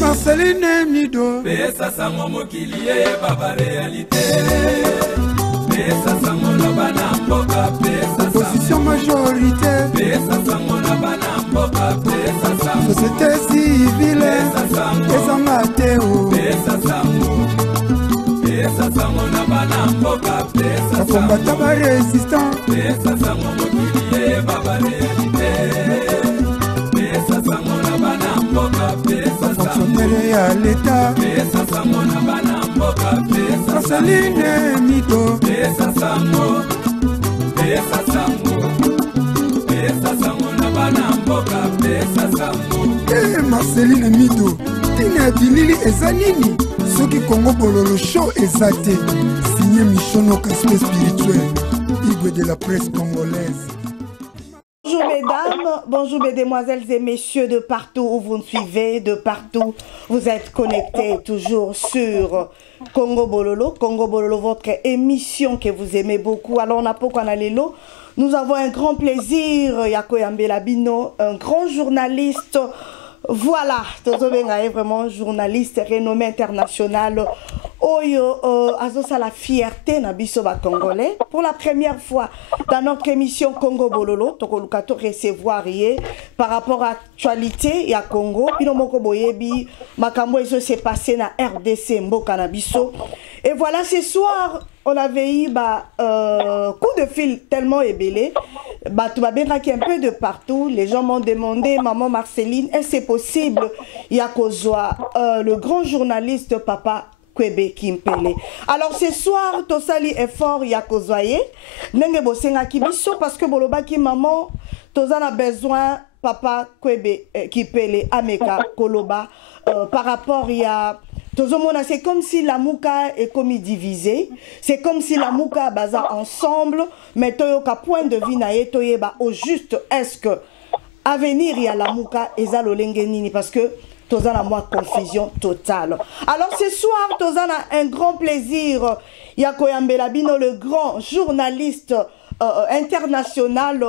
Marceline Mido Pesa sango mokilie baba réalité Pesa sango na bana mboka Pesa position majorité Pesa sango na bana mboka Pesa sango société civile Pesa Mateo Pesa sango na bana mboka Pesa sango combattant ba résistant Pesa sango mokilie baba réalité Pesa sango na bana mboka Pesa fonctionnaire à l'état Pesa sango na bana mboka Pesa Marceline Mido Pesa sango na bana mboka Pesa sango Marceline Mido Tina Bilili eza nini soki Congo Bololo show ezate signé Michono Caspe spirituel Igwe de la presse congolaise. Bonjour mesdames, bonjour mesdemoiselles et messieurs de partout où vous nous suivez, de partout vous êtes connectés toujours sur Congo Bololo, votre émission que vous aimez beaucoup. Alors on a pourquoi on a l'élo. Nous avons un grand plaisir, Yako Yambela Bino, un grand journaliste. Voilà, Tozo Benga est vraiment journaliste renommé international. Oyo, Azosa la fierté na biso ba congolais. Pour la première fois dans notre émission Congo Bololo, Toko Lukato recevoir par rapport à l'actualité ya Congo. Pino moko boyebi, makambo eso s'est passé na RDC Mboka na biso. Et voilà, ce soir, on avait eu coup de fil tellement ébélé. Tout va bien un peu de partout. Les gens m'ont demandé, maman Marceline, est-ce c'est possible? Il y a le grand journaliste Papa Kwebe Kimpele. Alors ce soir, Tosali est fort, il y a Kozoye. Nenge Bosenga Kibiso, parce que Bolobaki maman, Tozana a besoin, Papa Kwebe Kimpele, Ameka Koloba, par rapport il y a. C'est comme si la Mouka est comme divisée. C'est comme si la Mouka baza ensemble. Mais toyoka point de vue na toyeba au juste est-ce que à venir il y a la Mouka et zalolengenini parce que tozana a moi confusion totale. Alors ce soir tozana a un grand plaisir. Yako Yambela Bino, le grand journaliste international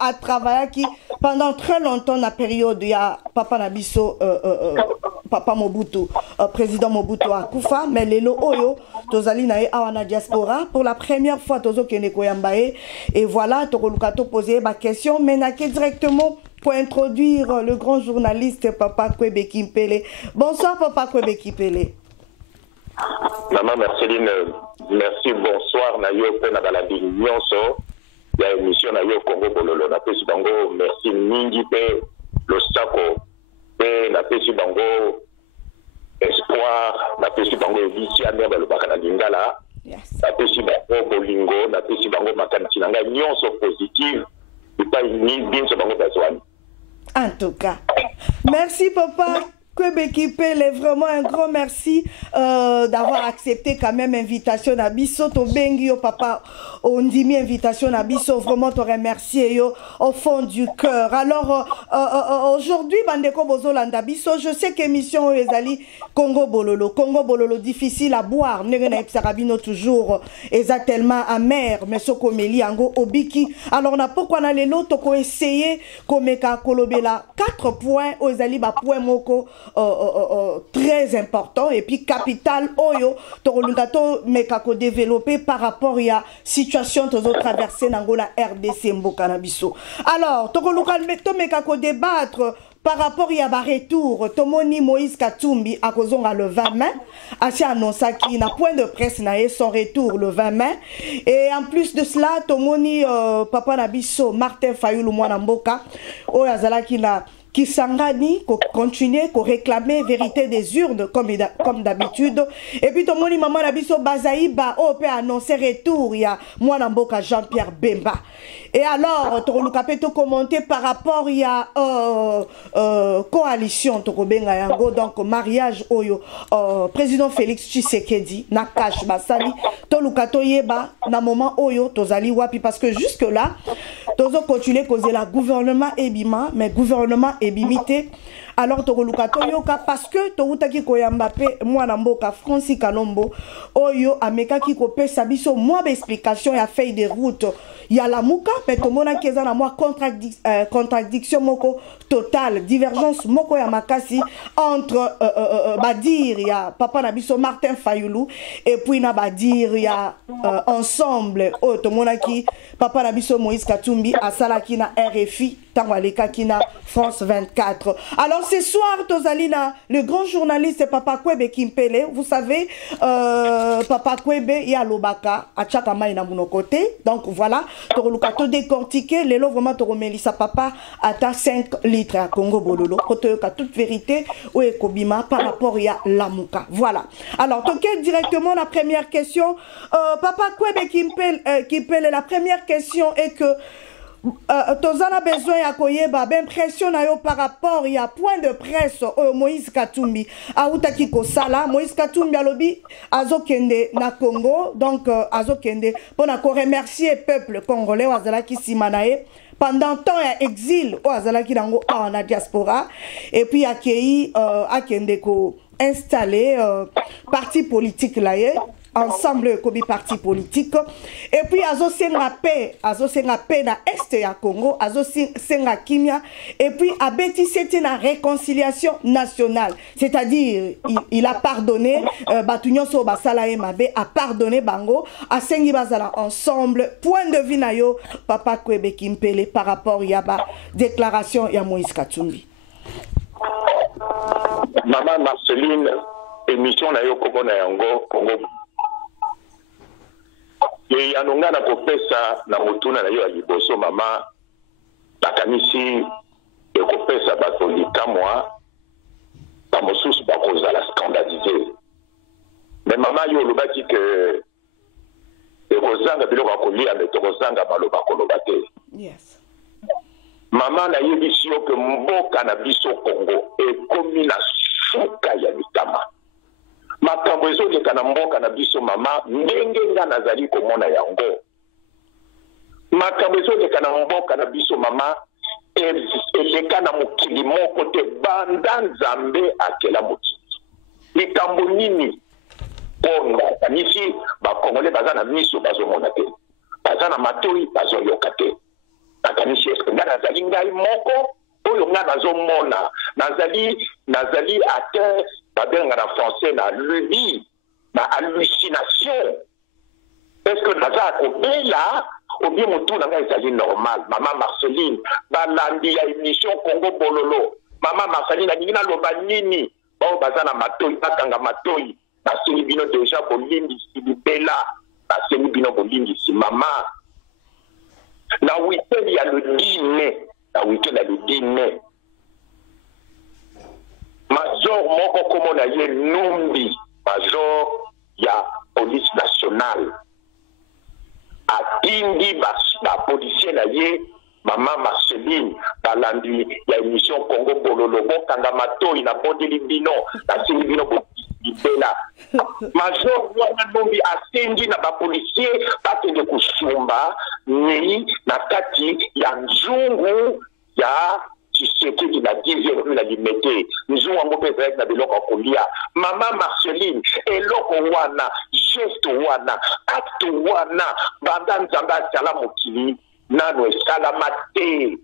a travaillé qui pendant très longtemps la période il y a Papa Nabiso Papa Mobutu président Mobutu a Koufa mais lelo oyo tozali na awana diaspora pour la première fois tozo keneko yambaye et voilà tokolukato poser ma question mais nake directement pour introduire le grand journaliste Papa Kwebe Kimpele. Bonsoir Papa Kwebe Kimpele. Maman Marceline, merci, bonsoir. Nayo pe na baladi nyonso ya émission nayo Congo Bololo na pesi bango merci mingi pe losako pe na pesi bango espoir na pesi bango edisi ande ba lobaka na lingala na pesi bango bolingo na pesi bango makanisi na ngai nyonso positive epai ni binso bango bazwani. En tout cas, merci Papa Kwebe Kimpele, vraiment un grand merci d'avoir accepté quand même l'invitation à Bisso, to bengi yo papa, on dit mi invitation à Bisso, vraiment te remercier yo au fond du cœur. Alors aujourd'hui, Bandeko Bozolanda Bisso, je sais qu'émission Ezali Congo Bololo difficile à boire, Negena Epsarabino toujours exactement amer, mais Sokomeli Ango Obiki. Alors on a pourquoi on a les lots, toko essayer Komeka Kolobela 4 points aux Ezali ba point moko très important et puis capital oyo torolungato mekako développé par rapport à situation tozo traversée n'angola RDC Mboka na biso. Alors torolungato mekako débattre par rapport à un retour, Tomoni Moïse Katumbi a kozonga le 20 mai, a annoncé qu'il n'a point de presse naé son retour le 20 mai. Et en plus de cela, Tomoni Papa Nabiso Martin Fayulu Mwana Mboka, Oyazala qui s'engage, qui continue, qui réclamer vérité des urnes comme d'habitude. Et puis ton moni maman Nabiso Bazaïba, peut annoncer retour, il y a Mwana Mboka Jean-Pierre Bemba. Et alors, tu as commenté par rapport il y a coalition, donc mariage oyo président Félix Tshisekedi Nakash Basali, Tolukato Yeba na moment oyo tozali wapi parce que jusque là tozo continuer causer la gouvernement ebima mais gouvernement ebimité alors tokoluka toyoka parce que tokutaki koyamba pe mwana mboka Francis Kalombo oyo amekaki kopesa biso mwa explication ya feuille de route ya Lamuka pe tomona keza na mwa contradiction moko totale, divergence moko ya makasi entre badir ya papa na biso Martin Fayulu et puis na badir ya ensemble oyo tomona ki papa na biso Moïse Katumbi asalaki na RFI tango alekaki na France 24. Alors ce soir tozalina le grand journaliste Papa Kwebe Kimpele, vous savez Papa Kwebe ya lobaka achaka mai na monokote. Donc voilà, tokoluka to décortiquer lelo vraiment to remelisa papa ata 5 litres à Congo Bololo koto ka toute vérité ou ekobima par rapport ya Lamuka. Voilà. Alors toquez directement la première question. Papa Kwebe Kimpele, la première question est que tozana besoin ya koyeba impression na yo par rapport ya point de presse Moïse Katumbi autaki kosala. Moïse Katumbi alobi azokende na Congo, donc azokende pona ko remercier peuple congolais wazalaki simanae pendant temps ya exil o azalaki nango na diaspora, et puis akei akende ko installer parti politique là ensemble comme parti politique, et puis azosenga paix na est ya Congo, azosenga kimia, et puis abeti c'était na réconciliation nationale, c'est-à-dire il a pardonné batunyo so basala mabe, a pardonné bango, asengi bazala ensemble. Point de vue na yo Papa Kwebe Kimpele par rapport ya ba déclaration ya Moïse Katumbi. Maman Marceline, émission na yo Congo na yango Congo ye yanonga na kopesa na mutuna na yo ya liboso mama bakanisi ekopesa bato likamwa bamosusu bakozala scandalisé, mais mama yo olobaki ke ekozanga biloko ya kolia me tokozanga maloba koloba te. Yes. Mama nayebi si yo ke mboka na biso Congo ekomi na suka ya likama. Makambo ezoleka na mboka na biso mama ndenge nga nazali komona yango. Makambo ezoleka na mboka na biso mama eleka na mokili moko te banda Nzambe akela mokili. Likambo nini ponda kanisi bakongole baza na miso bazomona te, baza na matoi bazoyoka te. Bakanisi eske nga nazali ngai moko oyo nga nazomona nazali atteint babenga na français na lubie, na hallucination. Est-ce que naza kobela ou bien mutu na ngai ezali normal? Mama Marceline balandi ya émission Congo Bololo, Mama Marceline alingi naloba nini bao baza na matoi bakanga matoi basengi bino deja bolingisi libela, basengi bino bolingisi mama. Na week-end ya le 10 mai, na week-end ya le 10 mai, major moko komo na ye Numbi, major ya police nationale, atindi ba policier na ye Mama Marceline balandi ya émission Congo Bololo bokanga matoi na bondeli bino na singi bino libela. Major wana Numbi asengi na ba policier bakende kusumba ni na kati ya nzungu ya Tshisekedi na 10e rue la Limete. Nzungu wango pesa na biloko kolia. Mama Marceline eloko wana, geste wana, acte wana banda Nzambe asala mokili nano esalama te.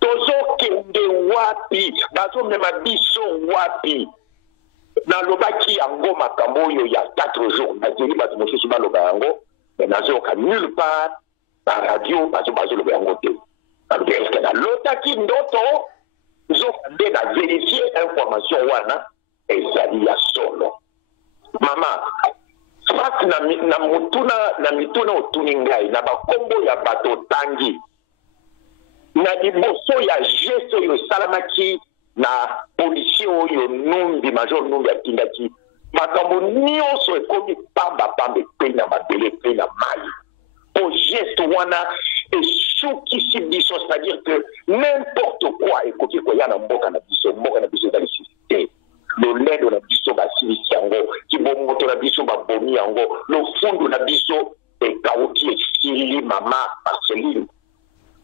Tozo kende wapi, bazo mema biso wapi. Na lobaki yango makambo oyo ya 4 jours nazeli bato mosusu baloba yango, mais nazoyoka nulle part na radio bazo loba yango te. Est-ce que na lotaki ndoto nzokande na vérifier information wana ezali ya solo. Mama face na mituna otuni ngai na bakombo ya bato tangi na liboso ya geste oyo esalamaki na policier oyo Numbi, major Numbi atindaki makambo nyonso ekomi pamba pe na mabele pe na mai po geste wana esukisi biso, c'est-à-dire que n'importe quoi ekoki koya na mboka na biso ezali suscité. Lolendo na biso basilisi yango, kibomoto na biso babomi yango, lofundu na biso ekauki esili Mama Marceline.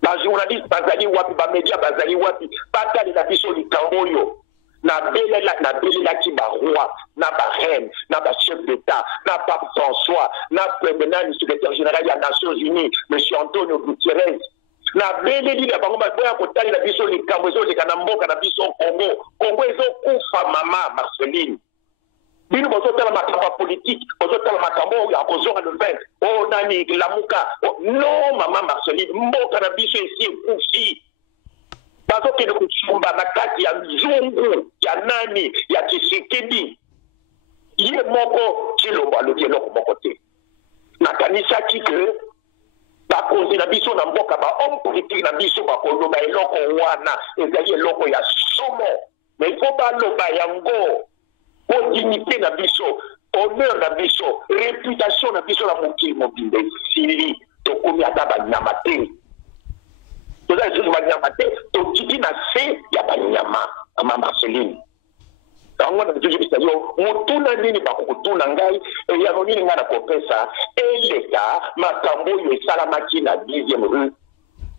Ba journaliste bazali wapi, ba media bazali wapi, batali na biso likambo oyo na belelaki baroi na bareine na bachef d'état na pape François na président secrétaire général ya Nations Unies M. Antonio Guterres na beleli na bango baboya kotalela biso likambo ezoleka na mboka na biso Congo ezokufa mama Marceline bino bozotala makambo politique bozotala makambo ya kozonga le 20 o nani lamuka non mama Marceline mboka na biso esi ekufi bazokende kuchumba na kati ya nzungu ya nani ya Tshisekedi ye moko Tshilombo alobi eloko moko te nakanisaki ke bakonzi na biso na mboka bahomme politique na biso bakoloba eloko wana ezali eloko ya somo mais il faut baloba yango po dignité na biso honneur na biso réputation na biso na mokili mobimba esili tokomi ata banyama te toza lisusu banyama te tokiti na se ya banyama mama Marceline yango na biso bisali motuna nini bakokotuna ngai yango nini ngai nakopesa eleka makambo oyo esalamaki na 10e rue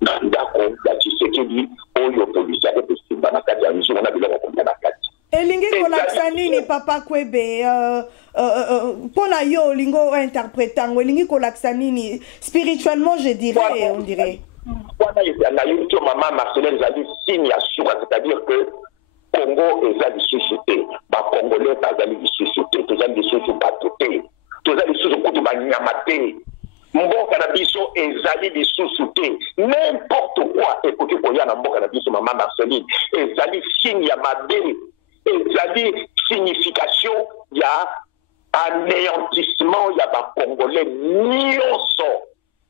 na ndako ya Tshisekedi oyo polisi akosimba na kati ya nzungu na biloko kombia na kati elingi kolakisa nini papa Kwebe mpona yo olingo interprétango elingi kolakisa nini spirituellement je dirais on dirait wana na yo to mama Marceline ezali signe ya suka c'est-à-dire que Congo eza lisusu te bakongolais bazali lisusu te tozali lisusu bato te tozali lisusu kutu banyama te mboka na biso ezali lisusu te n'importe quoi ekoki koya na mboka na biso mama Marceline ezali signe ya mabe ezali signification ya anéantissement ya bakongolais nyonso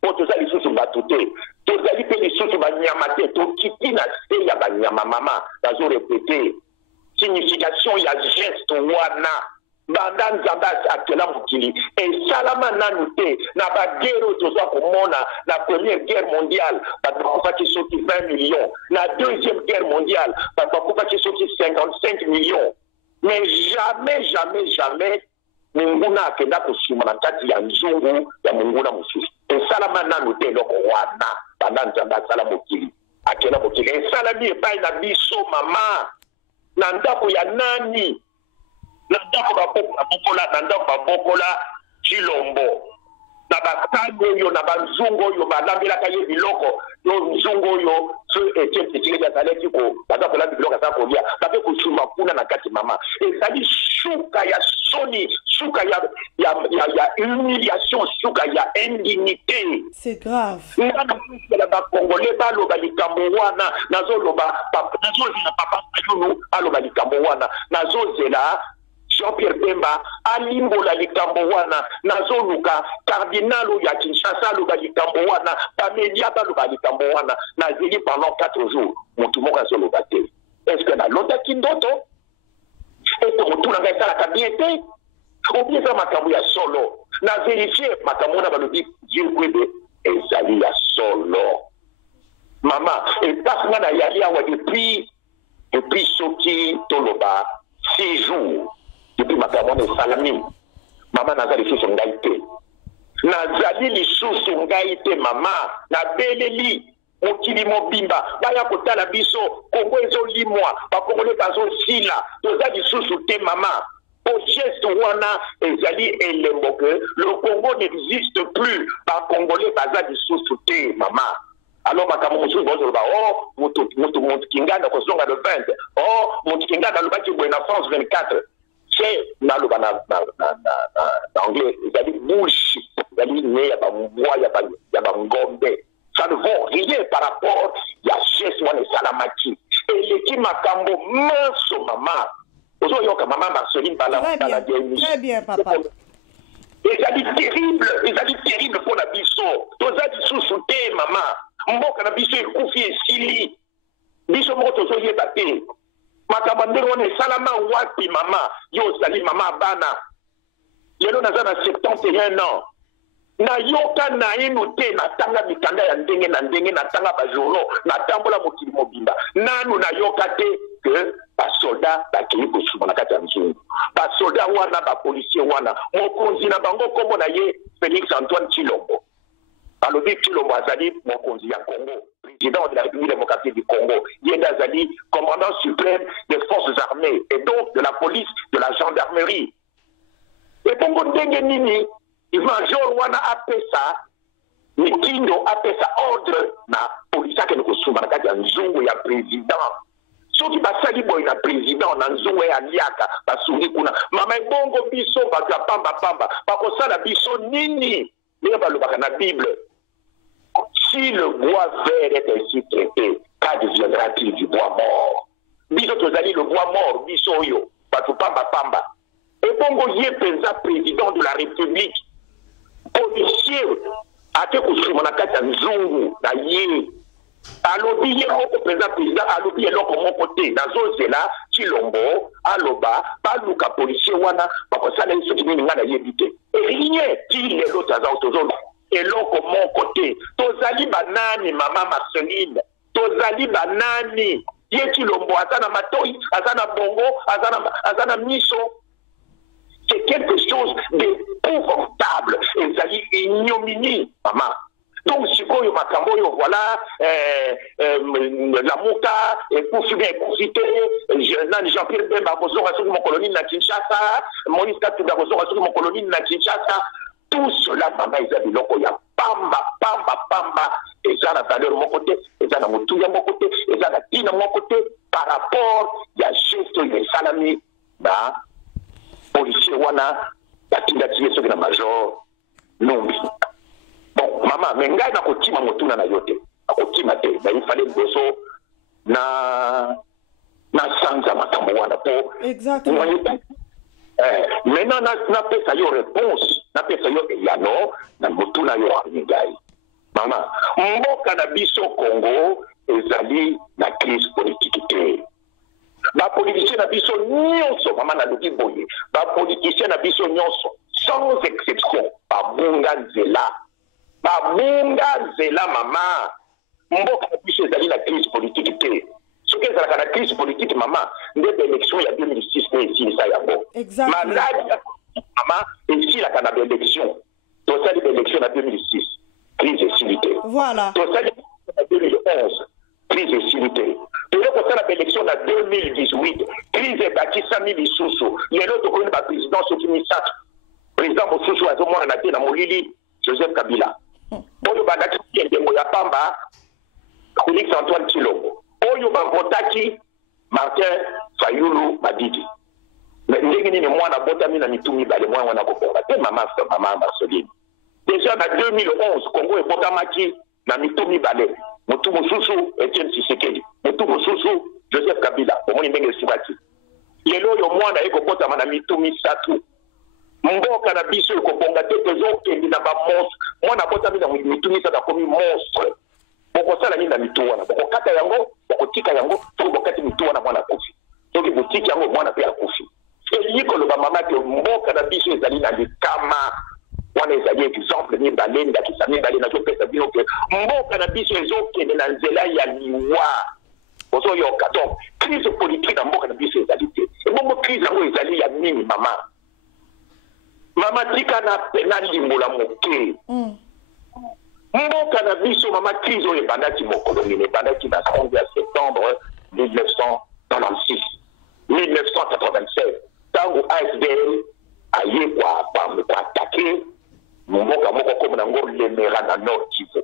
po tozali lisusu bato te tozali mpe lisusu banyama te tokiti na se ya banyama mama bazorepete signification ya geste wana banda nzambe akela mokili esalama nanu te na bagere oyo toza komona na première guerre mondiale bato bakufaki soki 20 millions na deuxième guerre mondiale bato bakufaki soki 55 millions mais jamais munguna akenda kosuma na kati ya nzungu ya munguna mosusu esalama nanu te eloko wana banda nzambe asala mokili akela mokili esalami epai na biso mama na ndako ya nani na ndako babokola na ndako babokola Tshilombo na bakani oyo na banzungu oyo balambelaka ye biloko yo nzungu oyo so Etienne Tshisekedi azalaki baza kolamba biloko aza kolia bape kosuma kuna na kati mama ezali suka ya soni suka ya humiliation suka ya indignité c'est grave na bakongolais baloba likambo wana nazozela papa Ayunu aloba likambo wana nazozela Jean-Pierre Bemba alimbola likambo wana nazoluka cardinal ya Kinshasa aloba likambo wana bamedia baloba likambo wana nazeli pendant 4 jours mutu moko azoloba te est-ce que nalotaki ndoto est-ce que mutu na ngai esalaka bien te obi eza makambo ya solo na verifie makambo wana balobi Dieu Kwebe ezali ya solo mama epasi nga na yali awa depuis soki toloba 6 jours depuis makambo wana esalami mama nazali lisusu ngai te nazali lisusu ngai te mama nabeleli mokili mobimba baya kotala biso Kongo ezolimwa bakongole bazosila toza lisusu te mama au geste wana ezali elembo que le Congo n'existe plus bakongole baza lisusu te mama alors makambo mosusu bozoloba moto kinganda kozonga le 20 moto kinganda alobaki boye na France 24 c'est naloba na anglais ezali bullshit ezali ne ya bamwa ya bangombe ça ne vaut rien par rapport ya geste wana esalamaki eleki makambo manso mama ozoyoka mama Marceline bala très bien papa ezali terrible mpona biso toza lisusu te mama mboka na biso ekufi esili biso moko tozoyeba te makambo ndenge wana esalama wapi mama yo ozali mama bana lelo naza na 71 ans nayoka naino te natanga mikanda ya ndenge na ndenge natanga bajournaux natambola mokili mobimba nanu nayoka te ke basoldat bakei kosuma na kati ya nzungu basoldat wana bapolisier wana mokonzi na bango kombo na ye Félix Antoine Tshilombo balobi Tshilombo azali mokonzi ya Congo président de la République démocratique du Congo. Yenda Zali, commandant suprême des forces armées et donc de la police, de la gendarmerie. Et pour ndenge nini, major wana apesa, mitindo apesa ordre na polisa ke nokosumba na kati ya nzungu ya président. Soki basali boy na président na nzungu ya liaka basuli kuna. Mama ebongo biso bato ya pamba bakosala biso nini? Ndenge balobaka na Bible. Si le bois vert est ainsi traité, qu'adviendra-t-il du bois mort? Biso tozali le bois mort, biso oyo, bato pamba. Et bongo yé penza président de la République, policier, ate kusuma na kati ya nzungu na ye. Alobi ye moko penza président, alobi ye loko moko te, nazozela, Chilombo, aloba, baluka policier wana, bakosala iso kimini nga na yebite. Et rien, ti le l'autre aza autozone. Et l'autre mon côté, tozali banani, maman Marceline, tozali banani, ye Chilombo, azana matoi, azana bongo, azana miso. C'est quelque chose d'épouvantable. Et ça dit ignominie, maman. Donc, si vous avez voilà, la mouta, Jean-Pierre Bemba, mon colonie de Kinshasa, Moïse Katouda, mon colonie de Kinshasa, tout cela, maman, ils ont dit, il y a pamba, et ça, la valeur de mon côté, et ça, la moutou de mon côté, et ça, la dîne de mon côté, par rapport, il y a juste les salami, bah, policier wana batinda tiye soki na major nombi. Bon, maman, mais ngai na kotima motuna na yote. Akotima te, na ifale boso na sanza makambo wana po. Exactement. Maintenant na pesa yo réponse, na pesa yo yano na motuna yo ngai. Maman, mboka na biso Congo ezali na crise politique te. Ba politicien na biso nyonso, maman na lobi boye, ba politicien na biso nyonso, sans exception, babunga nzela, maman, mboka na biso ezali na crise politique te. Soki ezalaka na crise politique, maman, nde élection ya 2006 ne esilisa yango. Maladi ya maman esilaka na élection. Tosali élection na 2006, crise esilite. Voilà. Tosali na 2011, crise esilite. Et là, pour la élection en 2018, crise est bâtie 100 000 sous-sous. Il y a l'autre qui est le président Sotimisat. Président Moussoussou a dit que dans Molili, Joseph Kabila. Oyo Badaki, qui est de Moyapamba, Félix Antoine Chilombo. Oyo Bavotaki, Martin Fayoulou Madidi. Mais il y a moi, Botami, Mitumi, Balémois, on a compris. Maman Marceline. Déjà en 2011, Congo et Botamaki, Mitumi Balé. Motu Moussoussou, Etienne Tshisekedi. Motu Moussoussou, Joseph Kabila. Au moins, il y a Sibati. Lelo yo mwana eko pota mana mitumi satu. Mboka na biso eko bonga te tezo kendi na ba monstre. Mwana pota mina mitumi sata komi monstre. Boko sala ni na mitu wana. Boko kata yango, boko tika yango, boko kati mitu wana mwana kufi. Toki butiki yango mwana pe ya kufi. Eliko lo ba mama ke mboka na biso ezali na likama. Wana ezali exemple ni balenda kisami balenda to pesa bino ke mboka na biso ezokende na nzela ya liwa. Ozo yoka donc crise politique na mboka na biso ezali te. Et bongo crise yango ezali ya nini mama? Mama tika na pena limbola moke. Mboka na biso mama crise oyo ebandaki mokolo nini ebandaki na 11 septembre 1996 1996 tango AFDL aye kwa attaquer mboka moko comme nango lemera na Nord Kivu.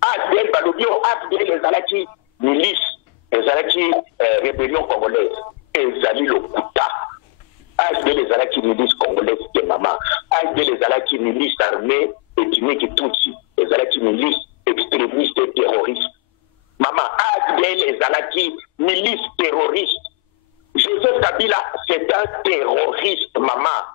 AFDL balobi o AFDL ezalaki milice ezalaki rébellion congolaise ezali lokuta. AFDL ezalaki milice congolaise te mama. AFDL ezalaki milice armée ethnique tutsi ezalaki milice extrémiste et terroriste. Mama AFDL ezalaki milice terroriste. Joseph Kabila c'est un terroriste mama.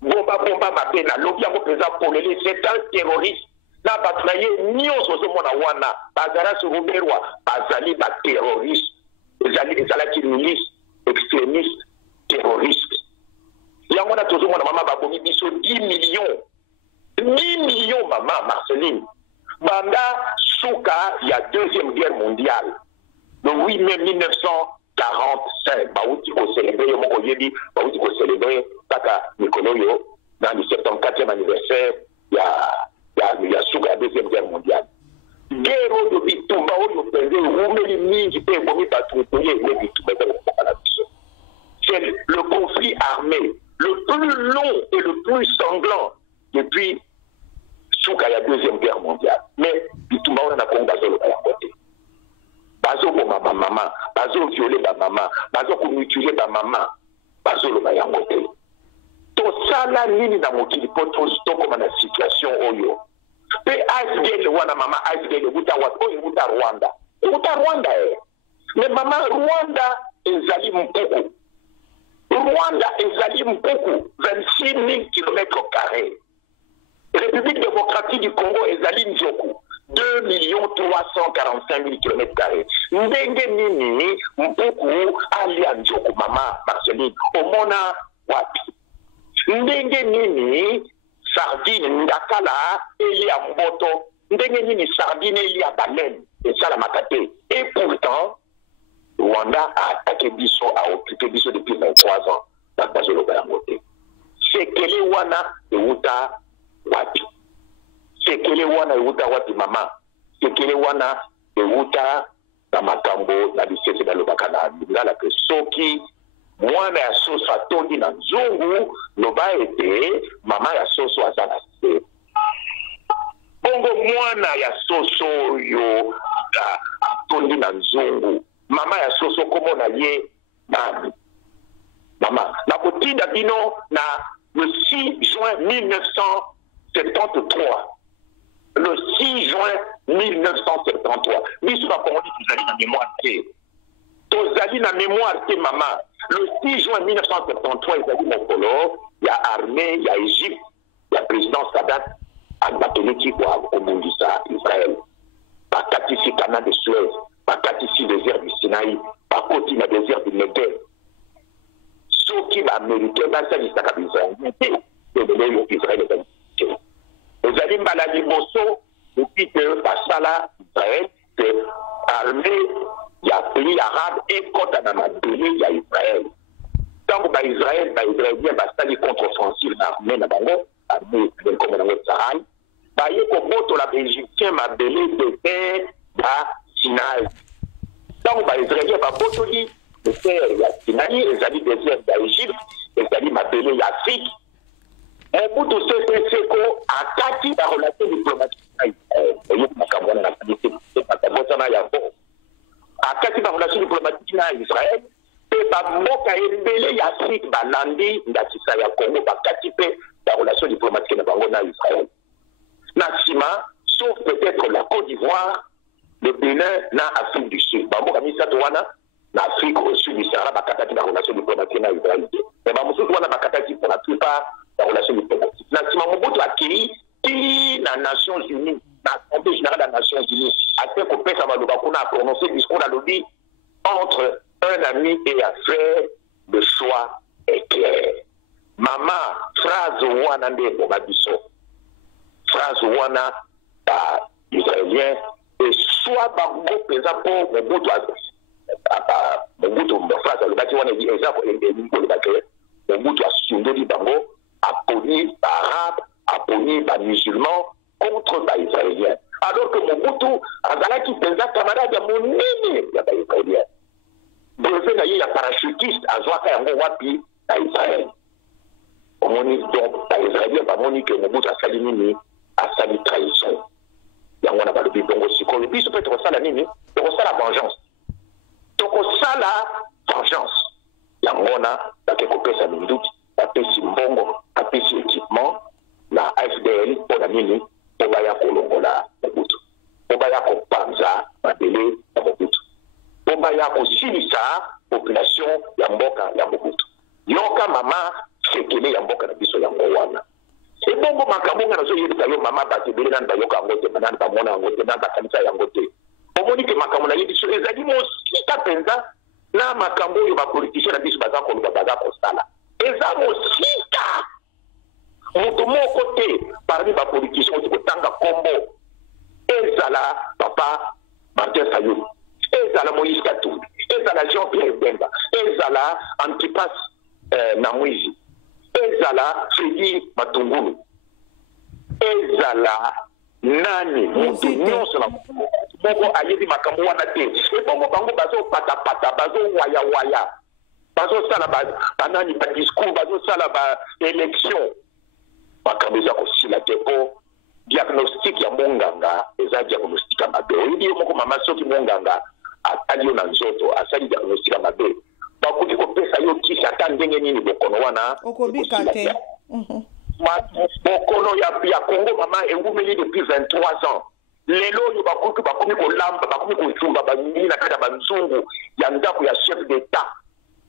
Bomba mapena l'obiamo présent pour le c'est un terroriste. Na batraye nyonso zo mona wana bazara suruberwa bazali ba terroriste. Ezalaki milice extrémiste terroriste. Yango na tozo mona mama babomi biso 10 millions mama Marceline. Banda souka ya deuxième guerre mondiale. Le 8 mai 1945 bauti ko célébrer moko yebi bauti ko célébrer taka Nikoloyo dans le 74e anniversaire ya souka ya deuxième guerre mondiale. Guerre de bitumba oyo penze rumeli mingi pe bomi batutoye ne bitumba kwa la biso. C'est le conflit armé le plus long et le plus sanglant depuis la Deuxième Guerre mondiale. Mais bitumba on a Congo bazolo ya côté. Bazo boma ba maman, bazo violer ba maman, bazo mutiler ba maman, bazolo ba ya côté. To sala nini na mokili poto stoko na situation oyo. Pe AFDL wana mama AFDL buta wapi oyo buta Rwanda. Buta Rwanda Mais maman Rwanda ezali mpoko. Rwanda ezali mpoko 26 000 km². République démocratique du Congo ezali nzoku 2 345 000 km². Ndenge nini mpoko ali nzoku mama Marceline omona wapi? Ndenge nini sardine ndakala eli ya mboto, ndenge nini sardine eli ya baleine esala makate. Et pourtant Rwanda a attaqué biso, a occupé biso depuis 23 ans dans bazolo bayangote. C'est kele wana euta wapi? C'est kele wana euta wapi mama? C'est kele wana euta na makambo na bisese na lobaka na ngala ke soki mwana ya soso atondi na nzungu loba ete mama ya soso azana se. Bongo mwana ya soso yo atondi na nzungu mama ya soso komo na ye nani? Mama na kotinda bino na le 6 juin 1973. Le 6 juin 1973. Biso ba Congo tozali na mémoire te. Tozali na mémoire te mama. Le 6 juin 1973 ezali mokolo ya armée ya Égypte ya président Sadat abatoleki kwa obundisa Israël. Bakatisi canal de Suez, bakatisi désert du Sinaï, bakoti na désert du Negev. Soki ba américain basalisa Israël te Israël ezali. Ezali mbala liboso depuis que basala Israël que armée ya pays arabe ekota na mabele ya Israël. Tant ba Israël bien basali contre-offensive na armée na bango, armée comme na Sahel. Ba yeko boto la Égyptien mabele de terre ba Sinaï. Tant ba Israël ba boto li de terre ya Sinaï, ezali désert d'Égypte, ezali mabele ya Afrique. Mobutu Sese Seko akati la relation diplomatique na Israël. Oyo makamwana na polisi makamwana ya bo. Akati la relation diplomatique na Israël, pe ba mboka ebele ya Afrique balandi ndakisa ya Congo bakati pe la relation diplomatique na bango na Israël. Na sima, sauf peut-être la Côte d'Ivoire, le Bénin na Afrique du Sud. Ba mboka misato wana na Afrique au sud du Sahara bakati la relation diplomatique na Israël. Mais ba mususu wana bakati pour la plupart la relation diplomatique. Nassima Mobutu acquis qui la Nations Unies, l'Assemblée générale des Nations Unies, a fait que Pesa Malobakuna a prononcé discours à l'ONU entre un ami et un frère, le choix est clair. Maman, phrase wana nde bobabiso. Phrase wana ba israélien et soit bango pesa pour Mobutu Mobutu phrase alobaki wana dit exemple et nimbo le bakere. Mobutu a sundeli bango apponi par arabe, apponi par musulman contre les Israéliens. Alors que Mobutu a qui pensa camarade à mon nini ya ba Israéliens. Brevet na ye ya parachutiste a zwaka yango wapi na Israël. Omoni donc ba Israéliens ba moni que Mobutu a sali nini a sali trahison. Yango na ba lobi bongo sikolo biso peut être sala nini, to sala vengeance. To sala vengeance. Yango na ba ke kopesa minduti. Apesi mbongo, apesi équipement, la FDL, pour la mini, pour baya kolongola Mobutu. Pour baya kopanza, mabele ya Mobutu. Pour baya kosilisa, population ya mboka ya Mobutu. Yoka mama, sekele ya mboka na biso ya mwana. Et bongo makambo na zo yebita yo mama batebele na bayoka ngote, manan ba mona ngote, na bakanisa ya ngote. Omoni ke makambo na yebiso ezali mosika penza, na makambo yo ba politicien na biso baza koluba baza kosala. Eza mosika moto moko te parmi ba politiciens oti kotanga kombo ezala papa Martin Fayulu, ezala Moïse Katumbi, ezala Jean-Pierre Bemba, ezala Antipas Namwizi, ezala Freddy Matungulu, ezala nani moto nyonso na moko ayebi makambo wana te ebongo bango bazopatapata bazowayawaya bazosala banani badiscours bazosala baélection makambo eza kosila te mpo diagnostic ya monganga eza diagnostic ya mabe oyebi yo moko mama soki monganga atali yo na nzoto asali diagnostic ya mabe bakoki kopesa yo kisi ata ndenge nini bokono wana okobika te bokono ya Congo mama engumeli depuis 23 ans lelo oyo bakomi kolamba bakomi kozumba bamini na kati ya banzungu ya ndako ya chef d'état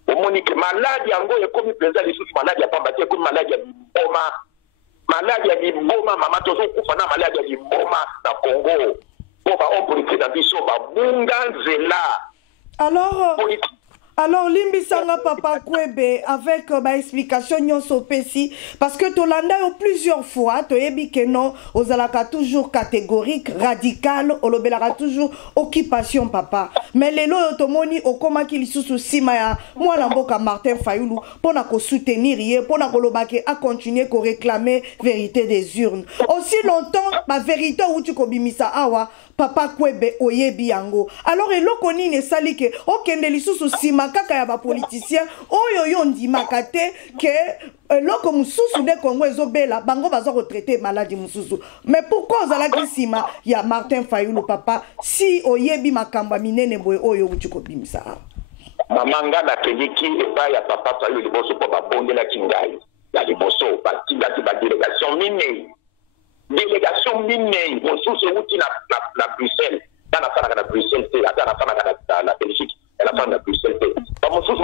omoni ke maladi yango ekomi mpenza lisusu maladi ya pamba te ekomi maladi ya liboma maladi ya liboma mama tozokufa na maladi ya liboma na Congo po baopolitike na biso babunga nzela Alors, Limbisanga Papa Kwebe, avec ma explication, nyonso pesi, parce que Tolanda yo plusieurs fois, toyebi que non, ozalaka toujours catégorique, radical, olobelaka toujours occupation papa. Mais lelo otomoni okoma ki lisusu sima ya mwana mboka Martin Fayulu pona ko soutenir ye, pona ko lobake a continuer ko réclamer vérité des urnes. Aussi longtemps ma vérité ou tu ko bimisa awa Papa Kwebe oyebi yango. Alors eloko nini sali ke okende lisusu sima kaka ya ba politicien oyo yo ndimaka te ke eloko mususu de Congo ezobela bango bazo retraiter maladie mususu. Mais pourquoi ozalaki sima ya Martin Fayulu papa si oyebi makamba minene boye oyo uchuko bimisa? Mamanga na keliki epa ya Papa Fayulu liboso po babondela kingai. Ya liboso batingaki ba délégation minei. Délégation minei mosusu uti na Bruxelles. Dans la fin de Bruxelles, dans la fin de la Belgique, dans la fin de Bruxelles. Dans mon sens,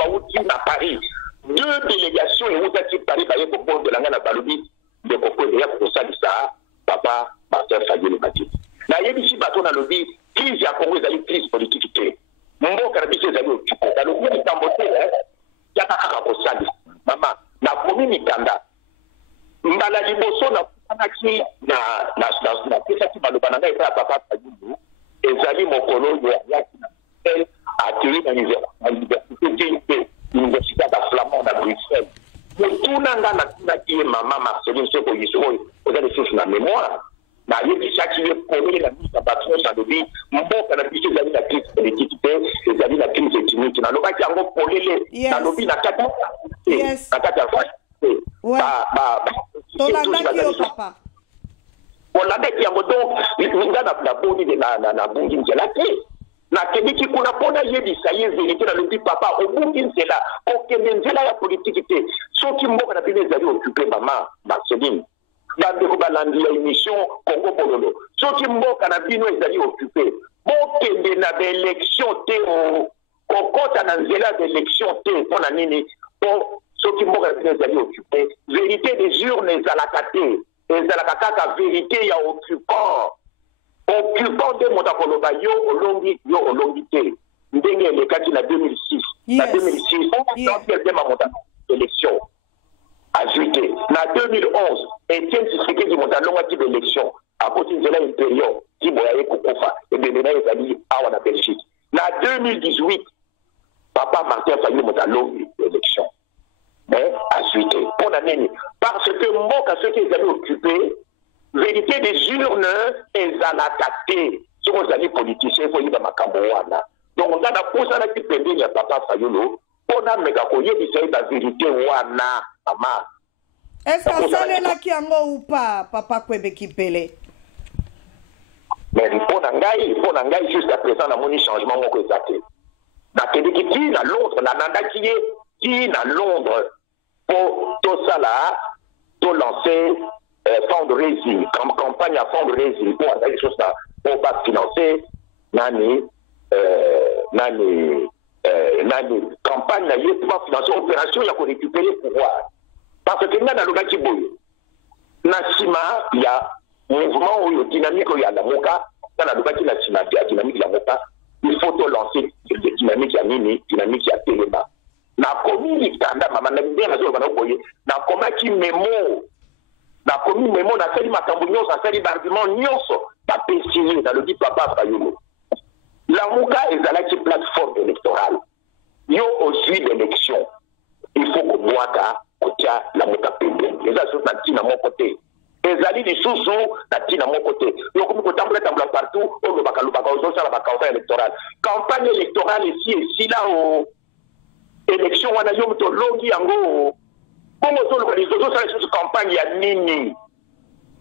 à Paris, 2 délégations et vous êtes Paris, pour bon de la Gana Balobi, de Coco, de pour ça, papa, Martin Fayulu Mati. La Yébichi Baton a lobby, crise à Congo, ils ont une crise politique. Mon bon carabis, ils ont eu dans le groupe d'Amboté, il y a un Rakosal, maman, la commune Mikanda, Mbala Liboso, na pesa ki balobana epa papa Fayulu ezali mokolo ya ateli na université de Flamand na Bruxelles motuna nga na tina ki mama Marceline Soko Yisoko ozali lisusu na mémoire na yebisaki ye polele na misa patron sa lobi mboka na biso ezali na crise politique te ezali na crise économique na lobaki yango polele na lobi na kati na kati ya Tolanda yo papa. Olanda ki yango donc nga na boni na bungi nzela te na kebiki kuna pona yebisa ye vérité na lobi papa obungi nzela okende nzela ya politique te soki mboka na bino ezali occupé mama Marceline bandeko balandi ya émission Congo Bololo soki mboka na bino ezali occupé bokende na baélection te kokota na nzela d'élection te mpona nini po soki mboka na bino ezali occupé vérité des urnes ezalaka te ezalaka kaka vérité ya occupant de moto akoloba yo olongi te ndenge elekaki na 2006 na 2006 tema moto élection azwi te na 2011 Etienne Tshisekedi moto alongaki d'élection akoti nzela impériaux ti boya ye kokufa ebembe na ezali awa na Belgique na 2018 papa Martin Fayulu moto alongi élection mais azwi te mpona nini parce que mboka soki ezali occupé vérité des urnes ezalaka te soki ozali politicien fo yiba makambo wana donc nga napusanaki pembeni ya papa Fayulu mpona meka koyebisa ye bavérité wana mama. Est-ce qu'asalelaki yango ou pas papa Kwebe Kipele? Mais mpona ngai jusqu'à présent namoni changement moko eza te nakendeki ti na Londres nanandaki ye ti na Londres pour tout ça là, tout lancer fundraising, campagne à fundraising pour les choses là, pour pas financer nani campagne là, pour financer opération il y a qu'on récupérer pouvoir parce que dans le gars qui bouille nasima il y a mouvement ou dynamique il y a la moka dans le gars qui la dynamique la moka il faut tout lancer dynamique ya nini dynamique ya téléma na commune Kanda mama na bien na zo bana boye na komaki memo na sali makambo nyonso sali argument nyonso ba pesier na le dit papa Fayulu la muka ezalaki plateforme électorale yo aussi d'élection il faut que mwaka kotia la muka pembe eza so na tina mon côté ezali lisusu na tina moko te yokomi kotambola tambola partout olobaka lobaka ozosala bacampagne électorale campagne électorale esila o élection wana yo moto olongi yango bongo ozoloba ozosala lisusu campagne ya nini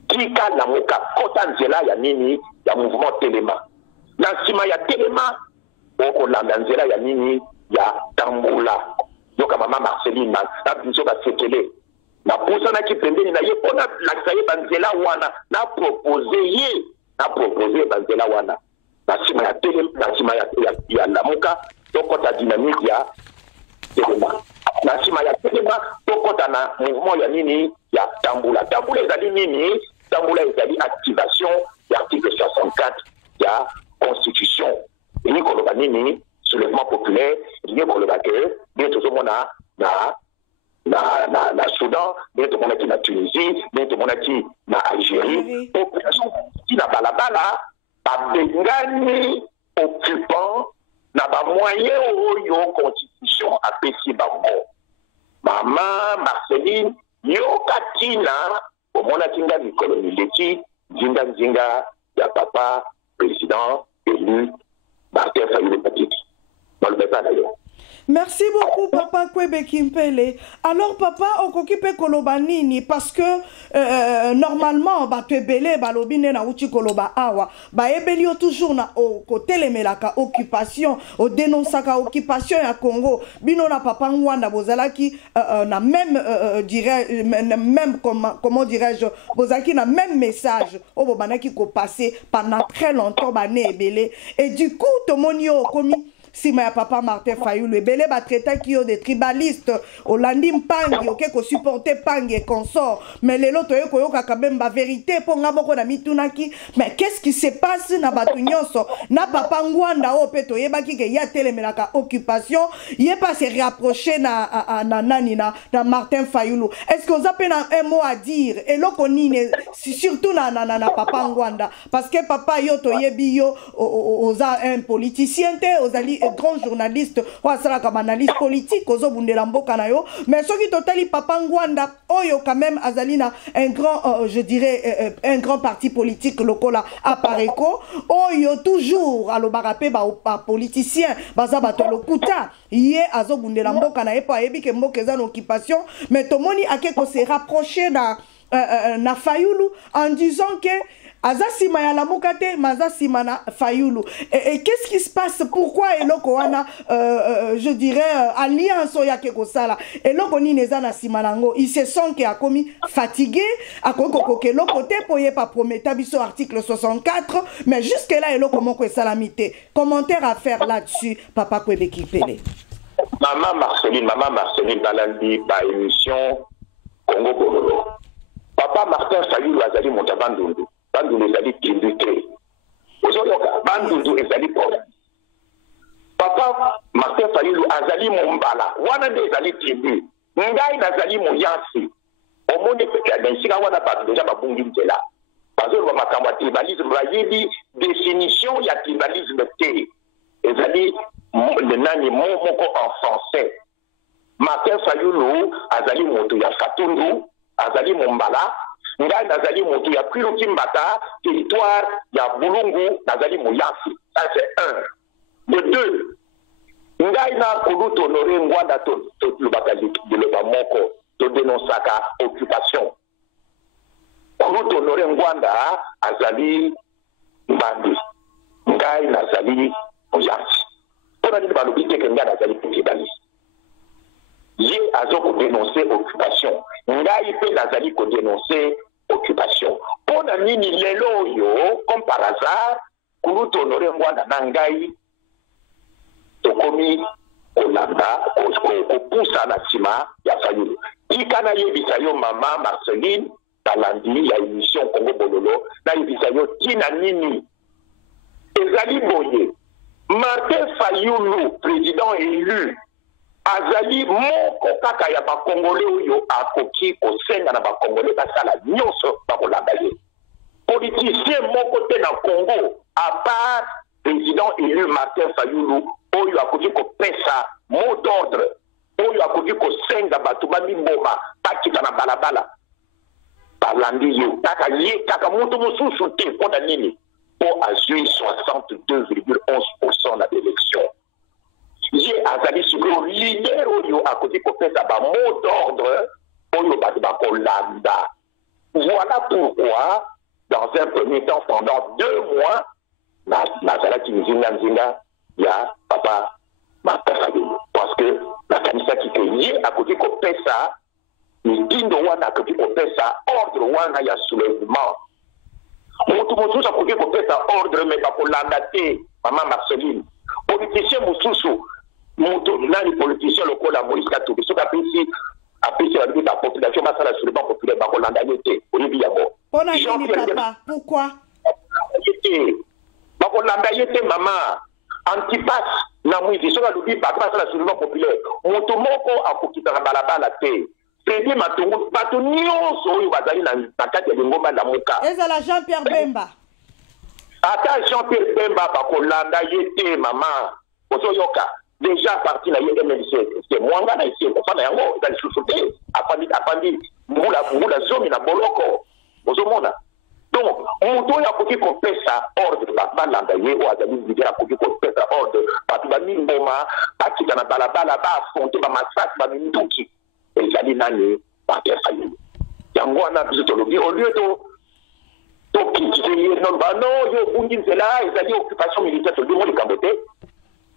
tika na moka kota nzela ya nini ya mouvement telema na nsima ya telema okolanda nzela ya nini ya tambola yoka mama Marceline na biso basekele na pusanaki pembeni na ye mpona lakisa ye banzela wana na propose banzela wana na nsima ya telema na nsima ya lamuka tokota dynamique ya telema na nsima ya telema tokota na mouvement ya nini ya tambula tambula ezali nini tambula ezali activation ya article 64 ya constitution ini koloba nini soulèvement populaire ini koloba ke bien tozomona na Soudan, bien tout le monde qui na Tunisie, bien tout le monde qui na Algérie, population qui na balabala, ba bengani occupant na ba moyen yo constitution a pesi bango. Maman Marceline yo katina au mona kinga mikolo mileki zinga ya papa président élu Martin Fayulu Patiki. Dans le béta d'ailleurs. Merci beaucoup, Papa Kwebe Kimpele. Alors, Papa, on occupe Kolobanini parce que normalement, tu es belé, balobine na uchi koloba awa. Ebelio toujours na au côté les melaka occupation, au dénonçaka occupation ya Congo. Bino na Papa Nwanda bozalaki na même même comment dirais-je, bozalaki na même message au bobanaki ko passé pendant très longtemps bané ebelé. Et du coup, to monio komi si ma papa Martin Fayulu ebele ba traité qui ont des tribalistes Olandi Mpangi OK ko supporter Pangi et consort mais les autres yo koyoka quand même ba vérité pour nga boko na mitunaki mais qu'est-ce qui se passe na batu nyonso na papa Ngwanda o peto yebaki ke ya telemelaka occupation yé pas se rapprocher na nani na Martin Fayulu. Est-ce que vous avez un mot à dire et lokonine surtout na papa Ngwanda parce que papa yo to yebi yo oza un politicien te ozali grand journaliste ou asala comme analyste politique ozo bundela mboka na yo mais ce qui totali papa Ngwanda oyo quand même azalina un grand je dirais un grand parti politique lokola apareko oyo toujours alobaka pe ba politicien baza bato lokuta yé azo bundela mboka na epa yebi ke mboka eza na occupation mais tomoni akeko se rapprocher na Fayulu en disant que Azasima ya la mukate, mazasima na Fayulu. Et qu'est-ce qui se passe? Pourquoi eloko wana, je dirais, alliance ya keko sala. Eloko ni nezana simanango. Ils se sont qui a commis fatigué, à koko ke loko te poye pa prometa biso article 64, mais jusque là eloko moko salamité. Commentaire à faire là-dessus, Papa Kwebe Kimpele. Maman Marceline Balandi, ba émission Congo Bololo. Papa Martin Fayulu azali montabandundu. Bandundu ezali tributaire. Ozoyoka bandundu ezali problème. Papa Martin Fayulu azali mombala. Wana nde ezali tribu. Ngai nazali moyansi. Omoni peke bensika wana bato deja babungi nzela. Bazoloba makambo ya tribalisme bayebi définition ya tribalisme te. Ezali le nani moko en français. Martin Fayulu azali moto ya Fatundu, azali mombala. Ngai nazali moto ya Kwilu Kimbata, territoire ya Bulungu, nazali moyansi. Ça c'est un. De deux, ngai na koluto honoré Ngwanda to lubakali de leba moko to dénonçaka occupation. Koluto honoré Ngwanda azali mbandi. Ngai nazali moyansi. Pona ni balobi te ke ngai nazali tribaliste. Yé azoko dénoncer occupation. Ngai pe nazali ko dénoncer occupation. Pona nini lelo yo, comme par hasard, kuluto honoré Ngwanda na ngai tokomi kolanda ko pousa na sima ya Fayulu. Ikana yebisa yo mama Marceline Balandi ya émission Congo Bololo na yebisa yo tina nini ezali boye. Martin Fayulu, président élu, azali moko kaka ya bakongole oyo akoki kosenga na bakongole basala nyonso bakolanda ye. Politicien moko te na Congo à part président élu Martin Fayulu oyo akoki kopesa mot d'ordre oyo akoki kosenga bato bamiboma bakita na balabala. balandi yo kaka ye kaka moto mosusu te mpona nini mpo azwi 62,11% na élection ye azali sikoyo leader oyo akoki kopesa bamot d'ordre oyo bato bakolanda. Voilà pourquoi dans un premier temps pendant 2 mois nazalaki nzinga ya papa Martin Fayulu parce que nakanisaki ke ye akoki kopesa mitindo wana akoki kopesa ordre wana ya soulèvement. Moto mosusu akoki kopesa ordre me bakolanda te mama Marceline. Politicien mosusu moto nani politicien lokola Moïse Katumbi soki apesi la population basala soulèvement populaire bakolanda ye te oyebi yango. Pona nini papa? Pourquoi? Bakolanda ye te mama. Antipas na Moïse soki alobi bato basala soulèvement populaire moto moko akokitaka balabala te. Fredi Matungu bato nyonso oyo bazali na kati ya lingomba na muka. Ezala Jean-Pierre Bemba. Ata Jean-Pierre Bemba bakolanda ye te mama. Ozoyoka déjà parti na ye MLC. C'est mwanga na ici ofana yango dans chouchouté apandi mula zomi na boloko. Ozomona. Donc moto ya koki kopesa ordre balanda ye o azali leader akoki kopesa ordre bato bami mboma bakita na balabala ba affronter ba massacre ba minduki. Ezali nani Martin Fayulu. Yango wana biso tolobi au lieu to critiquer non ba non yo bungi nzela ezali occupation militaire tolobi mo likambo te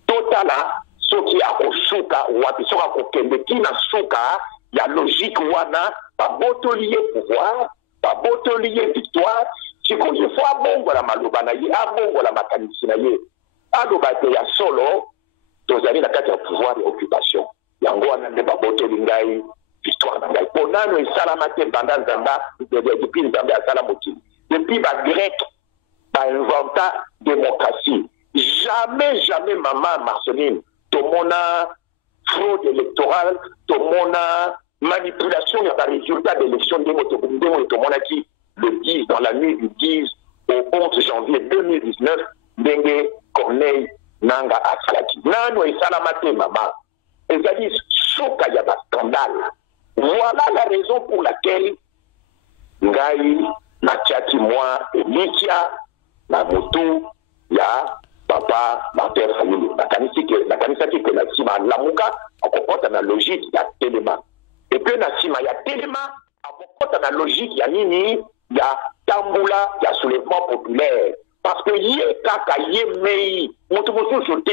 totala soki akosuka wapi soki akokende tina suka ya logique wana babotoli ye pouvoir babotoli ye victoire sikoyo fo abongola maloba na ye abongola makanisi na ye aloba te ya solo tozali na kati ya pouvoir ya occupation. Yango wana nde babotoli ngai victoire na ngai mpo nano esalama te banda nzamba depuis nzambe asala mokili depuis bagrec bainventa démocratie jamais mama Marceline tomona fraude électorale tomona manipulation ya barésultat d'élection ndenge tomonaki le 10 dans la nuit du 10 au 11 janvier 2019 ndenge Corneille Nanga asalaki nano esalama te mama. Ezali soka ya scandale. Voilà la raison pour laquelle ngai natiaki moi Elitia na motu ya papa Martin Fayulu. Nakanisaki ke na sima lamuka akokota na logique ya Telema. Et puis na sima ya Telema akokota na logique ya nini ya tambula ya soulèvement populaire. Parce que ye kaka ye mei moto mosusu te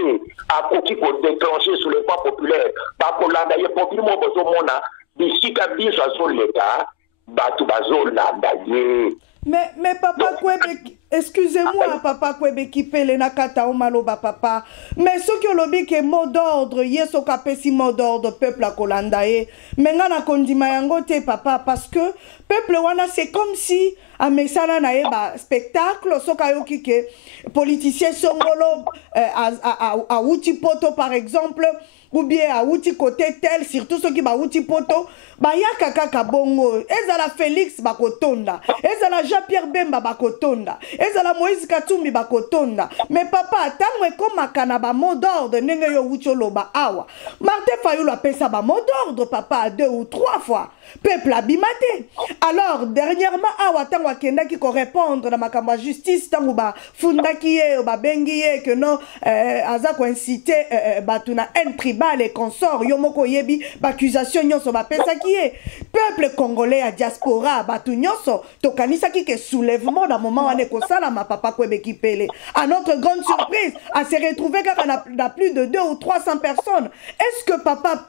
akoki kodéclencher soulèvement populaire bakolanda ye populaire bozomona bisika biso azoleka bato bazolanda ye. Mais papa Kwebe, excusez-moi papa Kwebe Kipele nakata omaloba papa. Mais ce que lobi ke mot d'ordre yeso kapesi mot d'ordre peuple akolanda ye. Menga na kondima yango te papa parce que peuple wana c'est comme si a mesana na eba spectacle soka yoki ke politicien songolo a outi poto par exemple ou bien a outi côté tel surtout ceux qui ba outi poto ba yaka kaka bongo ezala Félix bakotonda ezala Jean-Pierre Bemba bakotonda ezala Moïse Katumbi bakotonda mais papa tango ekomaka na ba mot d'ordre ndenge yo outi loba awa Martin Fayulu apesa ba mot d'ordre papa 2 ou 3 fois peuple abimate. Alors dernièrement awa tango akendaki ko répondre na makambo ya justice tango ba fundaki ye ba bengi ye que non aza ko inciter batuna un tribal et consort yomoko yebi accusation nyonso ba pesa ki ye peuple congolais à diaspora batu nyonso tokanisaki ke soulèvement dans moment wane ko sala ma papa Kwebe Kipele à notre grande surprise à se retrouver car na plus de 200 ou 300 personnes. Est-ce que papa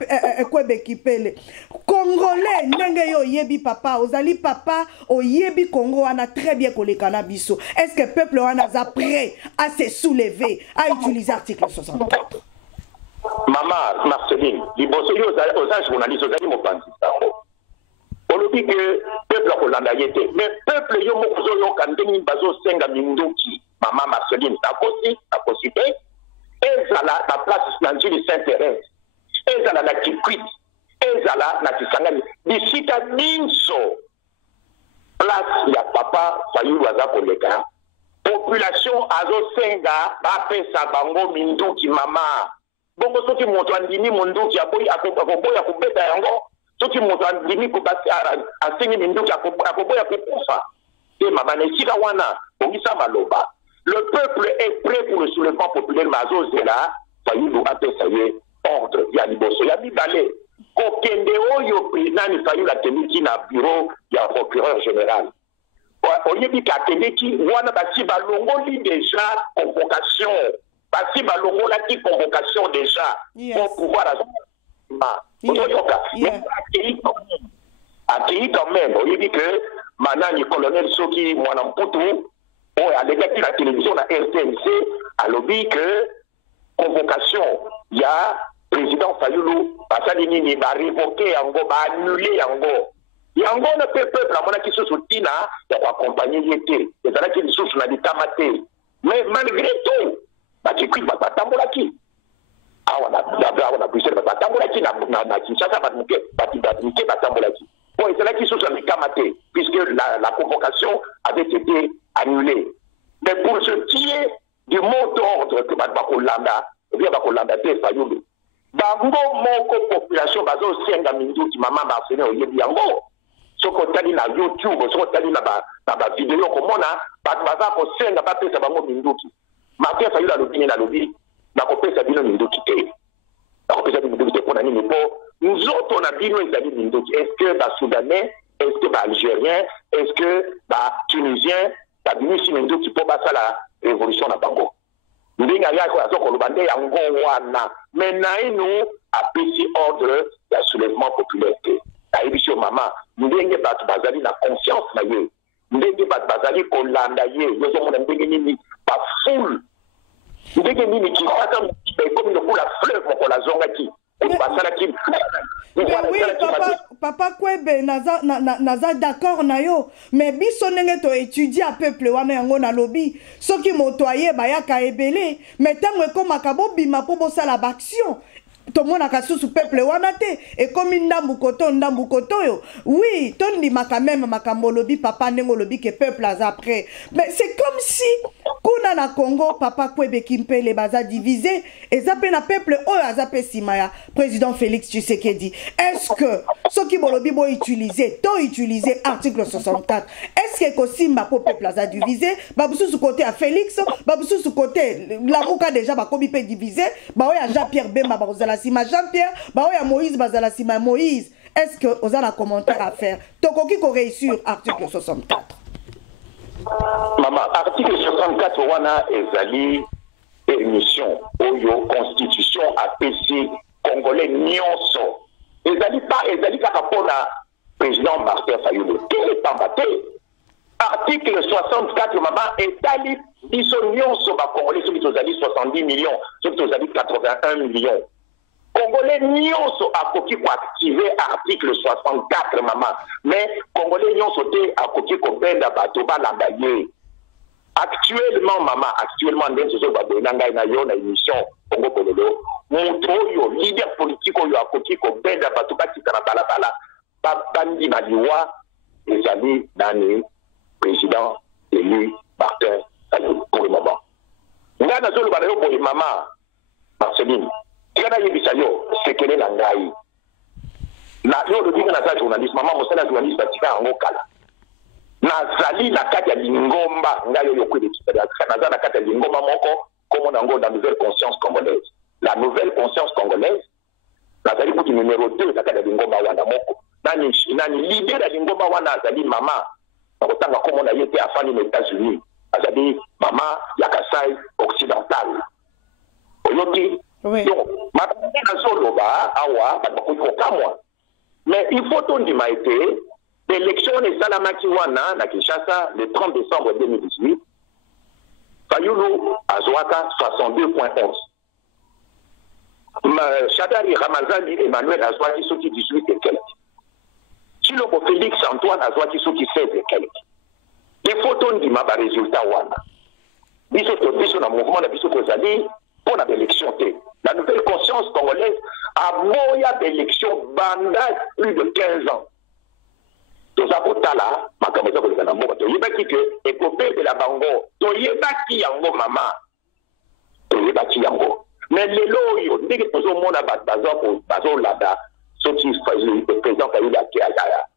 Kwebe Kipele congolais ndenge yo yebi papa ozali papa o yebi Congo wana très bien kolekana biso est-ce que peuple wana za prêt à se soulever à utiliser article 64? Maman Marceline liboso yo aux journalistes ozali mopanzi sango olobi que peuple akolanda ye te mais peuple yo moko ozoyoka ndenge bazosenga minduki maman Marceline akosi te ezala na place na njili Saint-Thérèse ezala na Kikwit ezala na Kisangani bisika minso place ya papa Fayulu aza koleka population azosenga bapesa bango minduki mama bongo soki moto andimi munduki akoboya kubeta yango soki moto andimi asengi minduki akoboya kokufa te mama na esika wana bongisa maloba le peuple est prêt pour le soulèvement populaire mazozela Fayulu apesa ye ordre ya liboso ya mibale kokende oyo président Fayulu atendiki na bureau ya procureur général oyebi kakendeki wana basi balongoli déjà convocation basi balongolaki convocation déjà pour pouvoir accueilli quand même oyebi que manani colonel soki mwana mputu oyo alekaki na télévision na RTNC alobi que convocation ya président Fayulu basali nini barevoke yango baannule yango na peuple amonaki susu tina ya koaccompagne ye te ezalaki lisusu na litama te mais malgré tout bakikui batambolaki awa na Bruxelles batambolaki na Kinshasa batmuke batambolaki bon ezalaki susu na litama te puisque la convocation avait été annulée mais pour ce qui est du mot d'ordre que bakolanda bien bakolanda te Fayulu bango moko population bazosenga minduki mama basene oyebi yango soko tali na YouTube soko tali na ba video komona baza kosenga bapesa bango minduki makia Fayulu alobi na lobi na kopesa bino minduki te na kopesa bino minduki te pona nini po nzoto na bino ezali minduki est-ce que ba Soudanais est-ce que ba Algériens est-ce que ba Tunisiens ba binisi minduki po basala révolution na bango ndinga yako azokoloba nde yango wana mais nainu apesi ordre ya soulèvement populaire te ayebisi mama ndenge bato bazali na conscience na ye ndenge bato bazali kolanda ye yozomona ndenge nini bafoule ndenge nini kisaka ekomi lokola fleuve mokola azongaki basalaki oui, papa Kwebe naza d'accord na yo mais biso ndenge to étudier a peuple wana yango na lobi soki moto aye bayaka ebele mais tango ekomaka bobima po bosala baction tomonaka susu peuple wana te ekomi ndambu koto yo oui tondimaka même makambo lobi papa ndenge lobi ke peuple aza prêt mais c'est comme si kuna na Congo papa Kwebe Kimpele baza divisé eza pe na peuple oyo aza pe sima ya président Félix Tshisekedi est-ce que soki bolobi bo utiliser article 64 est-ce que kosimba po peuple aza divisé babususu côté à Félix babususu côté la muka déjà bakomi pe divisé ba oya Jean-Pierre Bemba bazala sima Jean-Pierre ba oya Moïse bazala sima Moïse est-ce que vous avez un commentaire à faire tokoki ko réussir article 64 Maman, article 64 wana ezali émission oyo constitution APC congolais nyonso ezali kaka pona président Martin Fayulu te pambate article 64 maman etali biso nyonso ba congolais soki tozali 70 millions soki tozali 81 millions congolais nyonso akoki ko activer article 64 maman mais congolais nyonso te akoki ko benda bato balanda ye actuellement maman actuellement ndenge zo babona ngai na yo na émission Congo Bololo moto oyo leader politique oyo akoki ko benda bato bakita na balabala babandi na liwa ezali nani président élu Martin Fayulu pour le moment nga na zolo bana yo boye maman Marceline kana yebisa yo sekele na ngai na yo lo dinga na za journaliste maman mosala journaliste batika yango kala nazali na kati ya lingomba ngai yo kwede naza na kati ya lingomba moko comme on a dans nouvelle conscience congolaise la nouvelle conscience congolaise nazali kuti numéro 2 na kati ya lingomba wana moko nani leader ya lingomba wana azali mama nakotanga comme on a été afani aux États-Unis azali mama ya Kasai occidental oyoki oui. Donc makambo nazoloba awa bakoki kokamwa mais il faut tondima ete l'élection esalamaki wana na Kinshasa le 30 décembre 2018 Fayulu azwaka 62.11 Chadari Ramazani Emmanuel azwaki soki 18 et quelques Chiloko Félix Antoine azwaki soki 16 et quelques il faut tondima ba résultat wana biso na mouvement na biso tozali pour l'élection T. La nouvelle conscience congolaise a moyen d'élection banda plus de 15 ans. Tout ça pour Tala, ma caméra pour le Canada, tu y vas que épopée de la Bango, tu y vas qui yango maman, tu y vas qui yango. Mais les loyaux, dès que tu as mon abat bazar pour bazar lada, soki le président Fayulu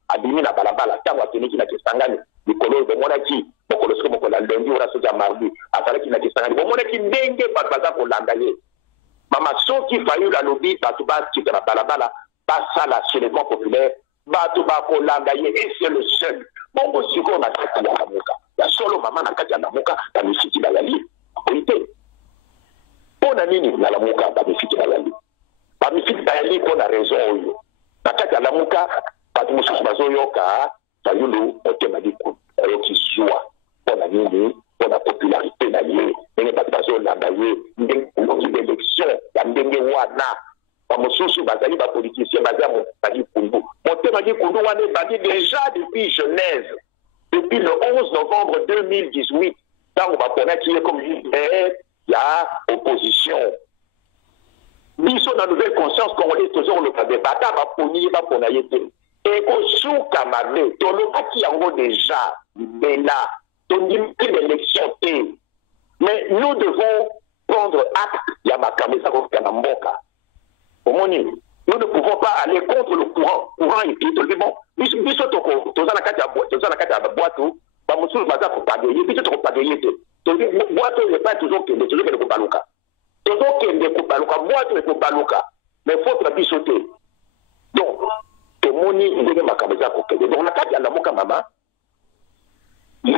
abimi na balabala ntango akendeki na Kisangani likolo bomonaki mokolo soki mokolo ya lundi wana soki ya mardi azalaki na Kisangani bomonaki ndenge bato baza kolanda ye mama soki Fayulu alobi bato bakita na balabala basala soulèvement populaire bato bakolanda ye et c'est le seul bongo sikoyo na kati ya lamuka ya solo mama na kati ya lamuka bamifiti bayali oyi te mpo na nini na lamuka bamifiti bayali bamifiti bayali mpo na raison oyo na kati ya lamuka bato mosusu bazoyoka Fayulu motema likulu bayoki zuwa mpo na nini mpo na popularité na ye ndenge bato bazolanda ye ndenge elongi d'élection ya ndenge wana bamosusu bazali bapoliticien baza motema likundu motema likundu wana ebandi déjà depuis Genèse depuis le 11 novembre 2018 ntango baponaki ye comme leader ya opposition biso na nouvelle conscience congolaise tozoloba de bata baponi ye bapona ye te ekosuka mabe tolobaki yango déjà libela tondimaki l'élection te mais nous devons prendre acte ya makambo eza kofuta na mboka omoni nous ne pouvons pas aller contre le courant et tout bon biso toza na kati ya boîte bamosusu baza kopage ye biso tokopage ye te boîte oyo epai tozokende kobaluka tozokende kobaluka boîte ekobaluka mais faute na biso te donc tomoni ndenge makambo eza kokende donc na kati ya lamuka mama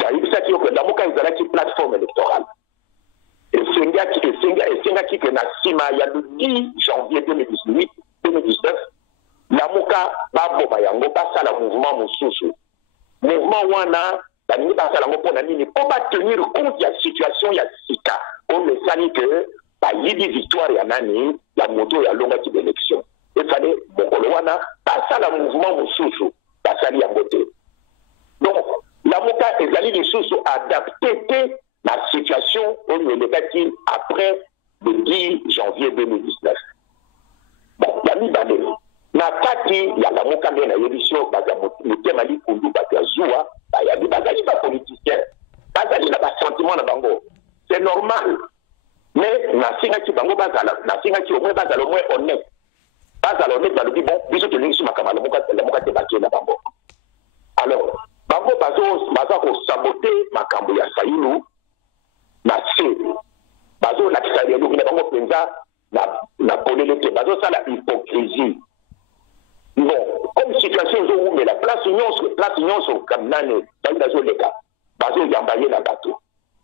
ayebisaki yo ke lamuka ezalaki plateforme électorale esengaki ke na nsima ya le 10 janvier 2019 lamuka baboma yango basala mouvement mosusu mouvement wana baningi basala yango mpo na nini mpo batenir compte ya situation ya sika oyo esali ke bayibi victoire ya nani ya moto oyo alongaki d'élection efale mokolo wana basala mouvement mosusu basali yango te donc lamuka ezali lisusu adapté te la situation oyo elekaki après le 10 janvier 2019 bon ya mibale na kati ya lamuka nde nayebi so baza motema likundu bato ya zuwa bayabi bazali bapoliticien bazali na basentiment na bango c'est normal mais nasingaki bango nasingaki au moins bazala au moins honnête balobi bon biso tolingi so makambo lamuka te bakie na bango alors bango baza kosabote makambo ya Fayulu na se bazolakisa elongi na bango mpenza na polele te bazosala hypocrisie bon comme situation ezowumela place nyonso nane bali bazoleka bazoyamba ye na bato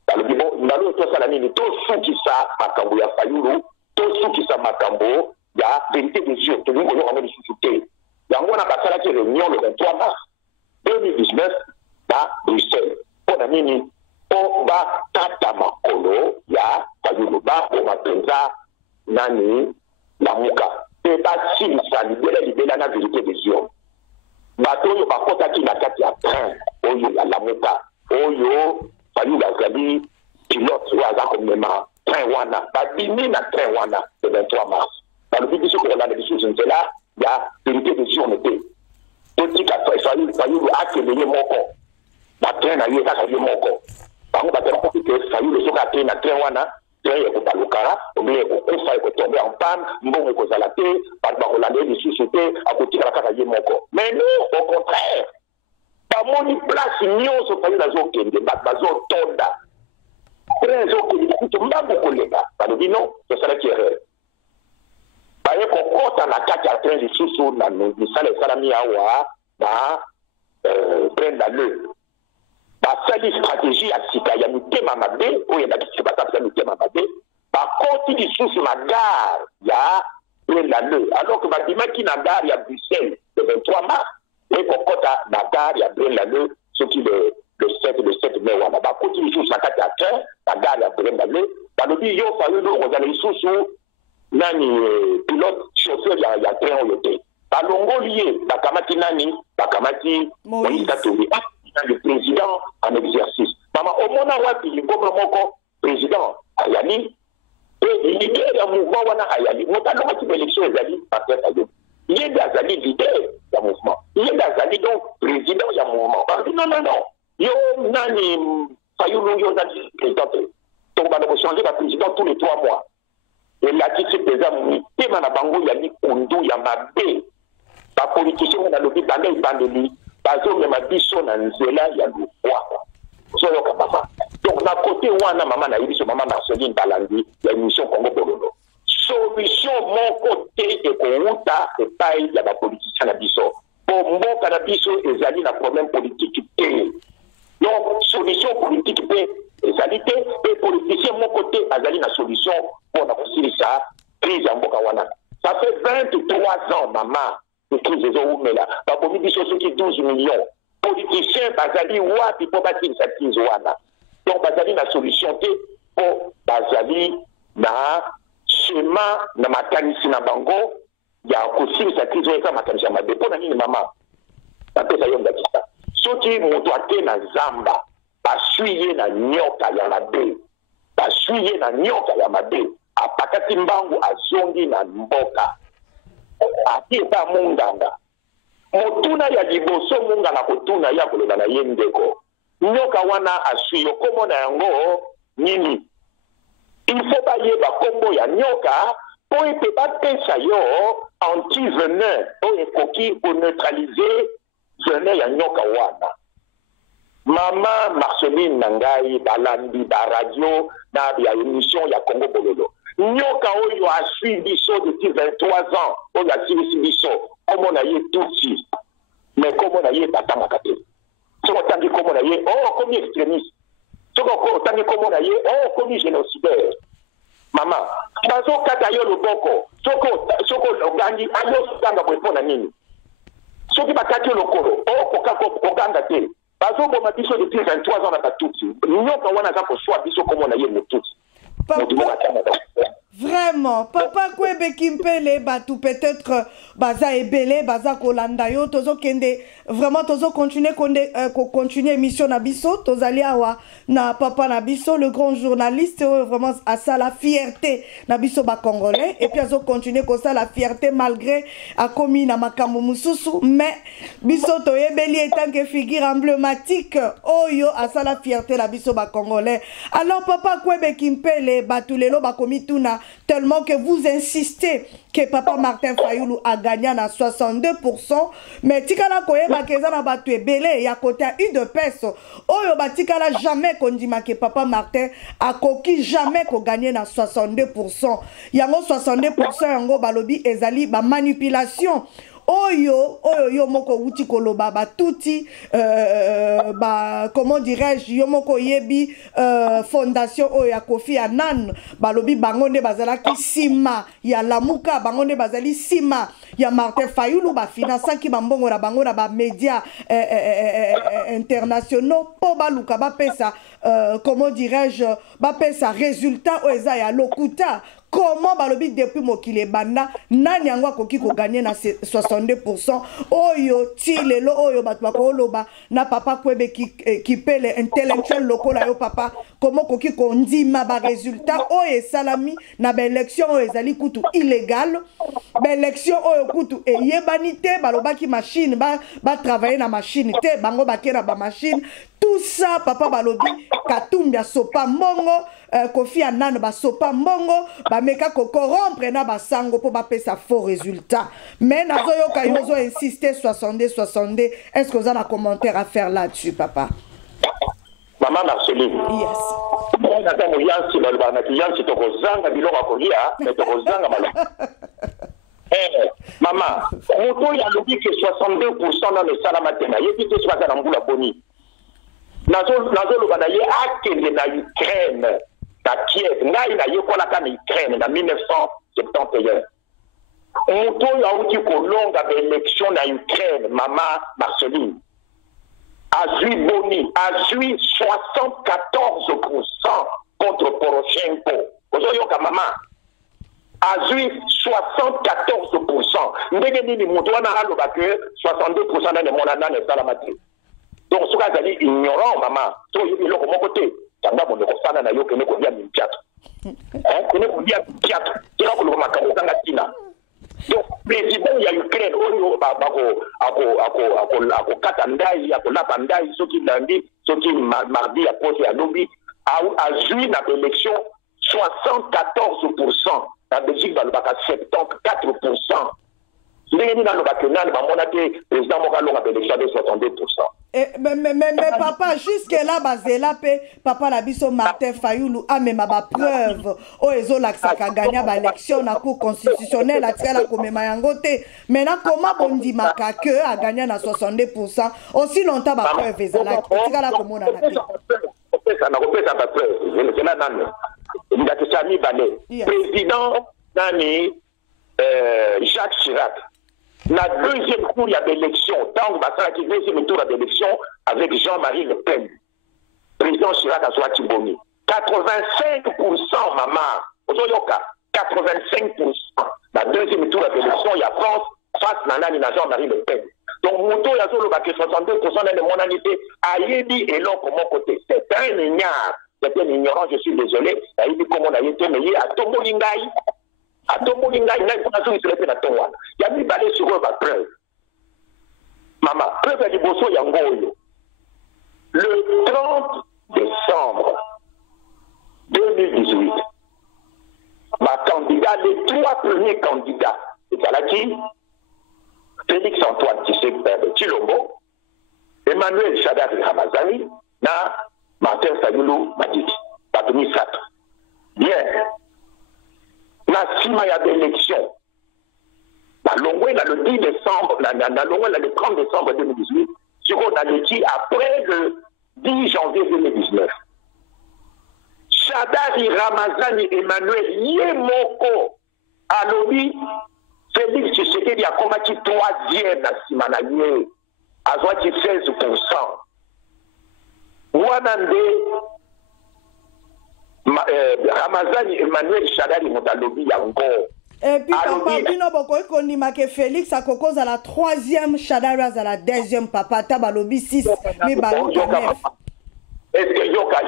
balobi bon nalo tosala nini tosukisa makambo ya Fayulu tosukisa makambo ya vérité des yeux tolingi koyoka yango lisusu te yango wana basalaki réunion le 23 mars 2019 na Bruxelles mpo na nini mpo batata makolo ya Fayulu bakoma mpenza nani lamuka mpe basilisa libela na vérité des yeux bato oyo bakotaki na kati ya train oyo ya lamuka oyo Fayulu azali pilote oyo aza komema train wana babimi na train wana le 23 mars balobi biso kolanda lisusu nzela ya vérité des yeux te totika Fayulu akende ye moko batrain na ye kaka ye moko bango batelakoki ke Fayulu soki akende na train wana train ekobaluka obie ekokufa ekotombe en panne mbongo ekozala te bato bakolanda ye lisusu te akotikala kaka ye moko mais non au contraire bamoni place nyonso Fayulu azokende bato bazotonda train ezokende kutu mbango koleka balobi non tosalaki erreur baye kokota na kati ya train lisusu na misala esalami awa na Brenda Le basali stratégie ya sika ya mitema mabe oyo endakisi basapesa mitema mabe bakoti lisusu na gare ya Brenda Le alors que babimaki na gare ya Bruxelles le 23 mars ekokota na gare ya Brenda Le soki le 7 mai wana bakoti lisusu na kati ya train na gare ya Brenda Le balobi yo Fayulu okozala lisusu nani pilote chauffeur ya train oyo te balongoli ye bakamati nani bakamati Moïse Katumbi le président en exercice mama omona wapi lingomba moko président ayali et leader ya mouvement wana ayali moto alongaki élection ezali Martin Fayulu ye nde azali leader ya mouvement ye nde azali donc président ya mouvement non yo nani Fayulu yo ozali président te donc bana kochanger baprésident tous les 3 mois elakisi mpenza mitema na bango ya likundu ya mabe bapoliticien oyo nalobi banda ebandeli bazomema biso na nzela ya lukwa ozoyoka mama. Donc na côté wana mama nayebi so mama Marceline balandi ya émission Congo Bololo solution moko te ekouta epai ya bapoliticien na biso po mboka na biso ezali na problème politique te. Donc solution politique pe ezali te pe politicien moko te azali na solution mpona kosilisa crise ya mboka wana. Ça fait 23 ans mama de crise ezoumela bakomi biso soki 12 millions politiciens bazali wapi mpo basilisa crise wana. Donc bazali na solution te mpo bazali na schéma na makanisi na bango ya kosilisa crise oyo eza makanisi ya mabe. Mpo na nini mama napesa yo ndakisa soki moto ate na zamba baswi ye na nyoka ya mabe baswi ye na nyoka ya mabe apakati mbangu azongi na mboka ati eza munganga motuna ya liboso munganga kotuna ya koloba na ye ndeko nyoka wana aswi yo kombo na yango nini. Il faut bayeba kombo ya nyoka po ete bapesa yo anti-venin oyo ekoki koneutralize venin ya nyoka wana. Mama Marceline na ngai balandi baradio na ya émission ya Congo Bololo nyoka oyo aswi biso depuis 23 ans oyo asilisi biso kombo na ye tutsi mais kombo na ye batamaka te. Soko otangi kombo na ye komi extrémiste soko otangi kombo na ye komi génocidaire. Mama bazokata yo loboko soko ogangi ayosanga boye mpo na nini soki bakati yo lokolo kokanga te bazoboma biso depuis 23 ans na batutsi nyoka wana aza koswa biso kombo na ye motutsi. Vraiment, papa Kwebe Kimpele, tout peut-être baza ebele, baza kolanda yo, tozo kende, vraiment tozo continuer émission na biso, tozali awa na papa na biso, le grand journaliste, vraiment à ça la fierté na biso ba congolais, et puis azo continuer comme ça la fierté malgré a commis na makambo mususu, mais biso to ebeli étant que figure emblématique, oh yo à ça la fierté la biso ba congolais. Alors papa Kwebe Kimpele, batulelo ba komi tuna tellement que vous insistez que papa Martin Fayulu a gagné à 62%, mais tikala koyeba keza na batu ebele ya côté à une de peso. Oyo ba tikala jamais qu'on dit que papa Martin a coquille jamais qu'on gagné à 62%. Yango 62% yango balobi ezali ba manipulation. Oyo yo moko uti koloba ba tuti comment dirais-je yo moko yebi fondation oyo ya Kofi Annan balobi bangonde bazala ki sima ya Lamuka bangonde bazali sima ya Martin Fayulu ba finança ki bambongo na bango na ba médias internationaux po baluka ba pesa comment dirais-je ba pesa résultat o eza ya lokuta. Comment balobi depuis mokile banda nani yango akoki ko gagner na 62%. Oyo tilelo oyo batu bakoloba na papa Kwebe Kimpele intellectuel lokola yo papa comment koki ko ndima ba résultat oyo salami na ba élection oyo ezali kutu illégal ba élection oyo kutu eyebani te balobaki machine ba travailler na machine te bango bakera ba machine tout ça papa balobi Katumbi sopa mbongo Kofi Annan ba sopa mbongo ba meka ko corrompre na basango po ba pesa faux résultat. Mais nazo yoka yozo insister 62. Est-ce que vous avez un commentaire à faire là-dessus papa? Maman Marceline. Yes. Moi nata mo yansi ba ba na yansi to kozanga biloko akolia mais to kozanga malo. Maman, moto ya lobi que 62% dans le salamatena yebi te soka na mbula boni. Nazo loba na ye akende na Ukraine. Na Kiev, ngai na yekola ka na Ukraine na 1971. Moto ya uti kolonga ba élection na Ukraine, mama Marceline. Azui Boni, azui 74% contre Poroshenko. Ozoyoka mama. Azui 74%. Ndenge nini moto wana aloba que 62% na ne monana ne salamati. Donc ce cas est ignorant maman. To yebi loko moko te. Tanga mo ko sana na yo kene ko dia mpiato. Kene ko dia mpiato. Tira ko lo makamo tanga tina. Donc président ya Ukraine oyo ako katandai ako lapandai soki lundi soki mardi ya pose ya lobby a joué na élection 74%. La Belgique va le baka 74%. ndenge nini alobaki nani bamona te président moko alonga baélection de 62%. Mais papa, jusque-là, bazela pe, papa la biso Martin Fayulu a même ma preuve. O ezo laksaka gagné ba élection na cour constitutionnelle a tia la komema yangote. Maintenant comment bondi makake a gagné na 62% aussi longtemps ba preuve ezala tika la komona na te. Ça n'a pas de preuve. C'est là nani. Il a que Sami Balé. Président nani Jacques Chirac. La deuxième tour d'élection, tant que la deuxième tour d'élection avec Jean-Marie Le Pen, président Chirac a soit Tiboni. 85% maman, 85%. La deuxième tour d'élection, il y a France face à Jean-Marie Le Pen. Donc, Mouto, il y a 62% de mon anité, Aïdi et l'autre de mon côté. C'est un ignare, c'est un ignorant, je suis désolé. Aïdi, comme on a été meillé à Tomolingaï. A Tomo Linga, il y a mis balé sur eux ma preuve. Maman, preuve à Liboso Yangoyo. Le 30 décembre 2018, ma candidat, les 3 premiers candidats, c'est qui Félix Antoine Tshilombo, Emmanuel Shadari Ramazani, na Martin Fayulu Madidi, Batoumi Sato. Bien. La sima ya d'élection. La longue le 10 décembre, la longue le 30 décembre 2018, sur on a dit après le 10 janvier 2019. Shadari Ramazani Emmanuel Yemoko a lobby Félix Tshisekedi a combattu 3e na sima na ye a zoati 16%. Wanande Ramazani Emmanuel Shadari Motalobi Yango. Et puis papa bino boko ekonima ke Félix a cause à la 3e, Shadari à la 2e, papa tabalobi 6 mais balo 9. Est-ce que yoka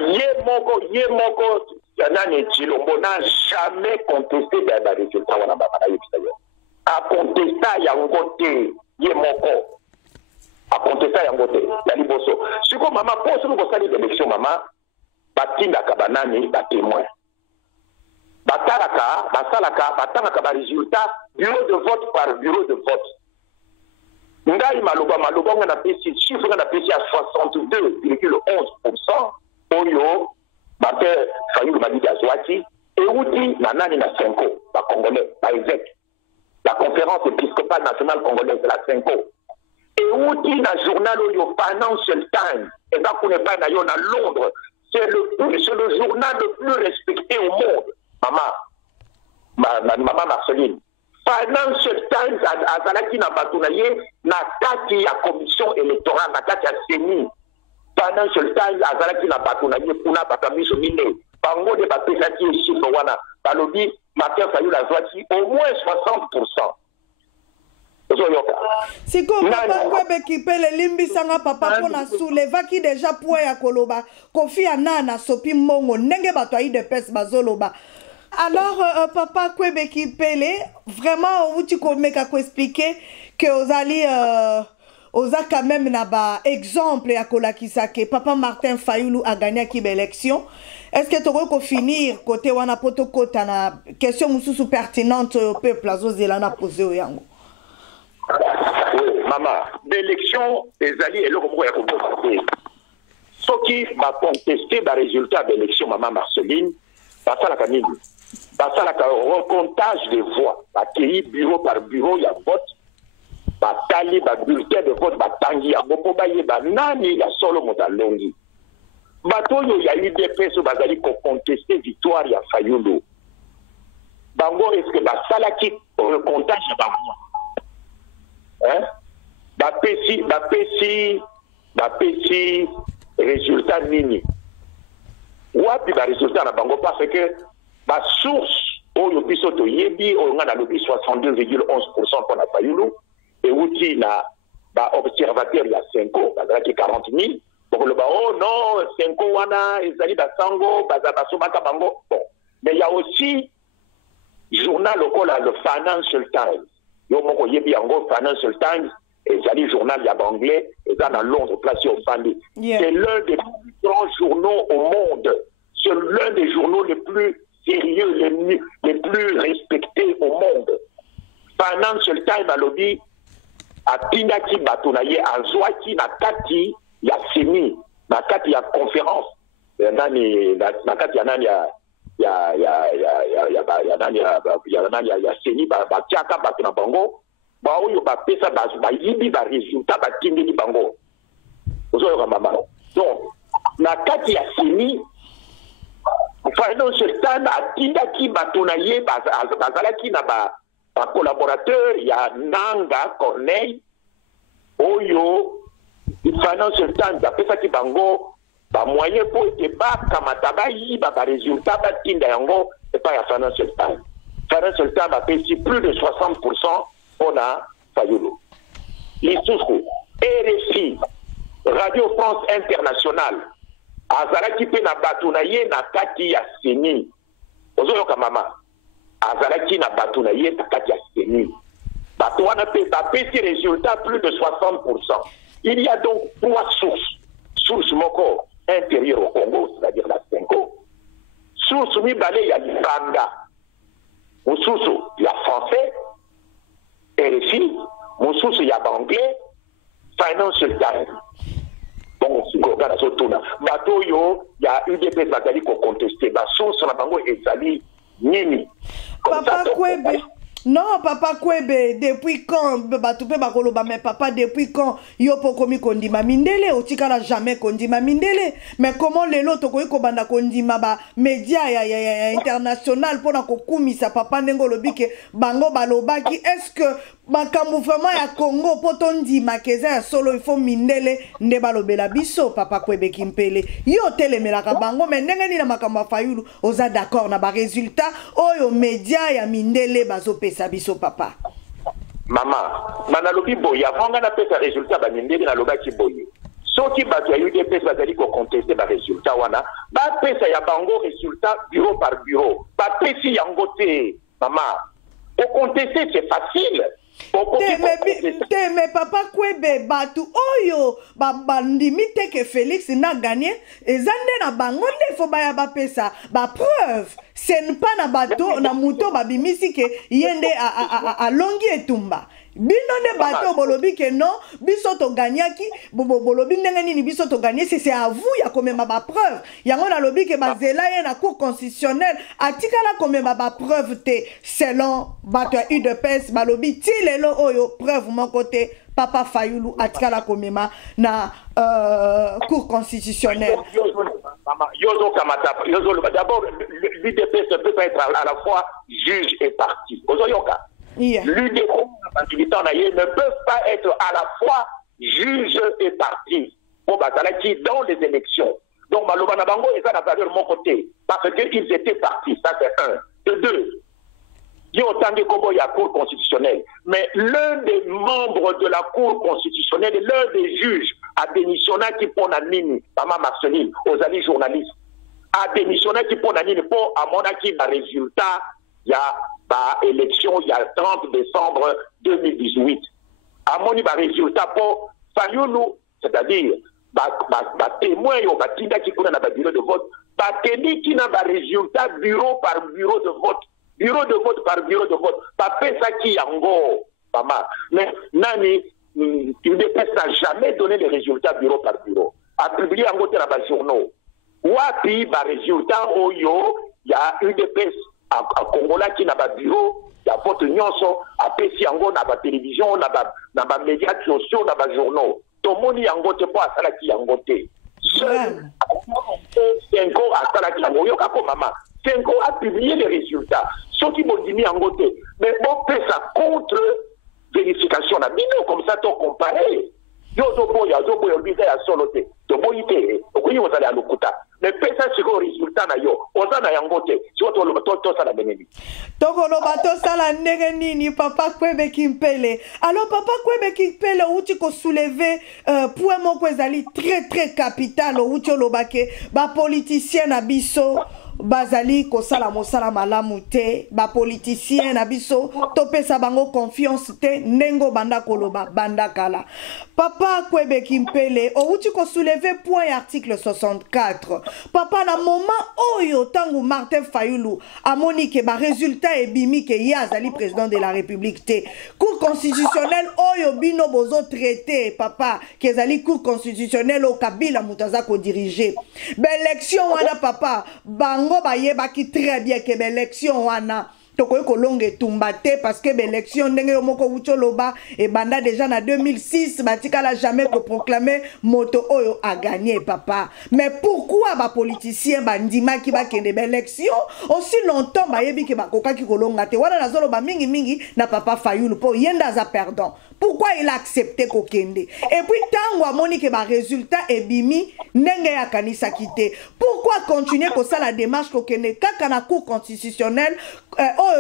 yemoko Nani Tshilombo n'a jamais contesté des résultats wana baba na yebisa. A contesté yango te yemoko. A contesté yango te ya liboso. Siko mama pose ko sali d'élection mama batinda kabanani ba témoin. Batalaka, basalaka, batanga ba résultat bureau de vote par bureau de vote. Ngai maloba na pesi chiffre na pesi à 62,11%. Oyo Martin Fayulu Madidi Azwati et outi nanani na 5 ba congolais ba EZEC. La conférence épiscopale nationale congolaise la 5 et outi na journal oyo Financial Times et ba connaît pas na yo na Londres. C'est le journal le plus respecté au monde. Maman Marceline. Financial Times azalaki na batunaye na kati ya commission électorale na kati ya CENI. Financial Times azalaki na batunaye kuna bakamiso mine. Bango de bapesaki chiffre wana balobi Martin Fayulu azwaki au moins 60%. Siko papa kwebe kipele limbi sanga papa pona souleva ki déjà poe ya koloba Kofi Annan sopi mongo ndenge bato ayi de pes bazoloba. Alors papa kwebe kipele vraiment où tu komeka ko expliquer que ozali oza quand même na ba exemple ya kolakisa ke papa Martin Fayulu a gagné ki élection. Est-ce que tu peux finir côté wana poto kota na question mususu pertinente au peuple azozela na poser au yango? Oui, maman, l'élection des alliés et le Congo est composé. Ce qui va contester le résultat de l'élection, maman Marceline, ça la famille, ça la recomptage des voix, accueilli bureau par bureau, il y a vote, batali, bulletin de vote, batangi, ya bopobaye, nani, ya solo motalongi. Batoyo, il y a eu des personnes qui ont contesté victoire, il y a Fayulu. Bango, est-ce que ça qui recomptage la voix? Hein? Bapesi résultat nini. Wapi ba résultat na bango parce que ma source oyo biso to yebi o nga na lobi 62,11% pour na Fayulu et outi na ba observateur ya 5 ba ki 40 000 pour le ba oh non 5 wana ezali ba sango baza basomaka bango bon mais il y a aussi journal local le Financial Times. Yo moko yebi yango Financial Times et Zali journal ya anglais et dans Londres placé au Fandi. C'est l'un des plus grands journaux au monde. C'est l'un des journaux les plus sérieux, les plus respectés au monde. Financial Times alobi atindaki bato na ye azwaki na kati ya semi na kati ya conférence nani na kati ya nani ya seni batiaka bato na bango baoyo bapesa bayibi baresultat batindeli bango ozoyoka mama. Donc na kati ya seni Financial Times atindaki bato na ye bazalaki na collaborateur ya Nanga Corneille oyo Financial Times apesaki bango ba moyen po ete bakamata bayiba baresultat batinda yango epai ya Financial Times. Financial Times apesi plus de 60% mpona Fayulu. Lisusu RFI Radio France Internationale azalaki mpe na bato na ye na kati ya seni ozoyoka mama azalaki na bato na ye na kati ya seni bato wana mpe bapesi résultat plus de 60%. Il y a donc 3 sources moko intérieures au Congo, c'est-à-dire la Senko. Source mibale ya Lifanga, source ya français, RFI, source ya anglais, Financial Times. Bon, si on regarde ça tout là, bateau yo, ya UDPS bazali ko contester, ba source na bango ezali nini. Papa Kwebe. Non, Papa Kwebe, depuis quand Batoupe Bakoloba, mais papa, depuis quand Yopo komi kondima mindele, otikala jamais kondima mindele. Mais comment les lots ko banda kondima ba média ya international pour na kokumisa papa ndengolobi ke bango balobaki est-ce que makambu vraiment ya Congo potondi makeza ya solo il faut mindele nde balobela biso Papa Kwebe Kimpele yo telemelaka bango mais ndenge ni na makambu Fayulu oza d'accord na ba résultat oyo média ya mindele bazopesa biso papa mama banalobi boye avant nga na pesa résultat ba mindele na lobaki boye soki bato ya UDPS bazali ko contester ba résultat wana ba pesa ya bango résultat bureau par bureau ba pesi yango te mama au contester c'est facile. Mais Papa Kwebe batu oyo bandimite ke Félix na gagné ezande na bango nde fo baya ba pesa ba preuve c'est pas na bato na muto babimisi ke yende a longi etumba bino nde bato bolobi ke non biso to gagnaki bolobi ndenge nini biso to gagné c'est à vous ya komema ba preuve yango na lobi ke bazela ye na cour constitutionnelle atikala komema ba preuve te selon bato ya UDPS balobi ti lelo oyo preuve mon côté Papa Fayulu atikala komema na cour constitutionnelle. D'abord l'UDPS ne peut pas être à la fois juge et partie. Yeah. L'UDPS ne peuvent pas être à la fois juge et parti dans les élections. Donc, Malobana Bango est à de mon côté parce qu'ils étaient partis. Ça, c'est un. De deux, il y a autant de Congo, il y a Cour constitutionnelle. Mais l'un des membres de la Cour constitutionnelle, l'un des juges, a démissionné qui pour Nini, Maman Marceline, aux amis journalistes, a démissionné qui pour Nini, pour à mon acquis, le résultat, il y a élection, il y a le 30 décembre 2018. À mon résultat pour Fayulu, c'est-à-dire, témoin, il y a qui dans le bureau de vote, qui n'a pas résultat bureau par bureau de vote. Bureau de vote par bureau de vote. Pas ça qui est en gros, maman. Mais Nani, UDPS n'a jamais donné les résultats bureau par bureau. A publié en gros dans les journaux. Wapi, bah résultat, oh yo, il y a UDPS à Congola qui n'a pas bureau, il y a vote nyonso, à PC en gros, n'a pas télévision, n'a pas médias sociaux, n'a pas journaux. Tout le monde y a en gros, c'est pas ça qui est en gros. Seul, c'est encore à ça qui est en gros. Yo, kako maman. Senko a publié les résultats. Ceux qui m'ont dit en côté, mais on fait ça contre vérification. Comme ça, tu compares. Mais pesa siko résultat na yo ozana yango te soto to sala beneni tokolo bato sala ndenge nini Papa Kwebe Kimpele. Alors Papa Kwebe Kimpele uti ko soulever point moko ezali très capital uti olobake ba politicien na biso bazali kosala mosala malamu te ba politicien na biso topesa bango confiance te nengo banda koloba banda kala papa Kwebe Kimpele outi ko soulever point article 64 papa na moment oyo tangu Martin Fayulu amoni ke ba résultat ebimi ke ya azali président de la République te cour constitutionnelle oyo bino bozo traité papa ke ezali cour constitutionnelle au Kabila mutaza ko diriger ba élection wana papa bango bayebaki très bien que l'élection wana tokoy kolonge tumbate parce que l'élection ndenge yo moko wucholoba et banda déjà na 2006 batikala jamais que proclamer moto oyo a gagné papa mais pourquoi ba politicien bandima ki ba kende l'élection aussi longtemps bayebi ke bakoka ki kolonga te wana nazolo ba mingi na papa Fayulu po yenda za pardon pourquoi il a accepté kokende et puis tango amoni ke ba résultat ebimi ndenge ya kanisa kité pourquoi continuer ko ça la démarche kokende kaka na cour constitutionnelle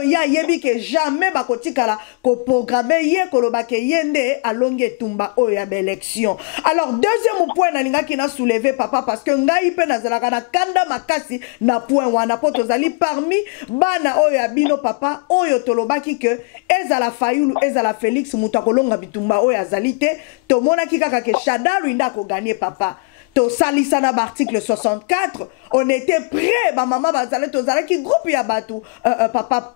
ya yebi que jamais bakotikala ko programmer ye koloba ke yende alonge tumba oyo ya élection alors deuxième point na linga ki na soulever papa parce que ngai pe nazalaka na kanda makasi na point wana po tozali parmi bana oyo ya bino papa oyo tolobaki que ezala Fayulu ezala Félix mutakolonga bitumba oyo azali te tomona ki kaka ke Shadaru inda ko gagner papa to salisana article 64 on était prêt ba maman bazale to zala ki groupe ya batu papa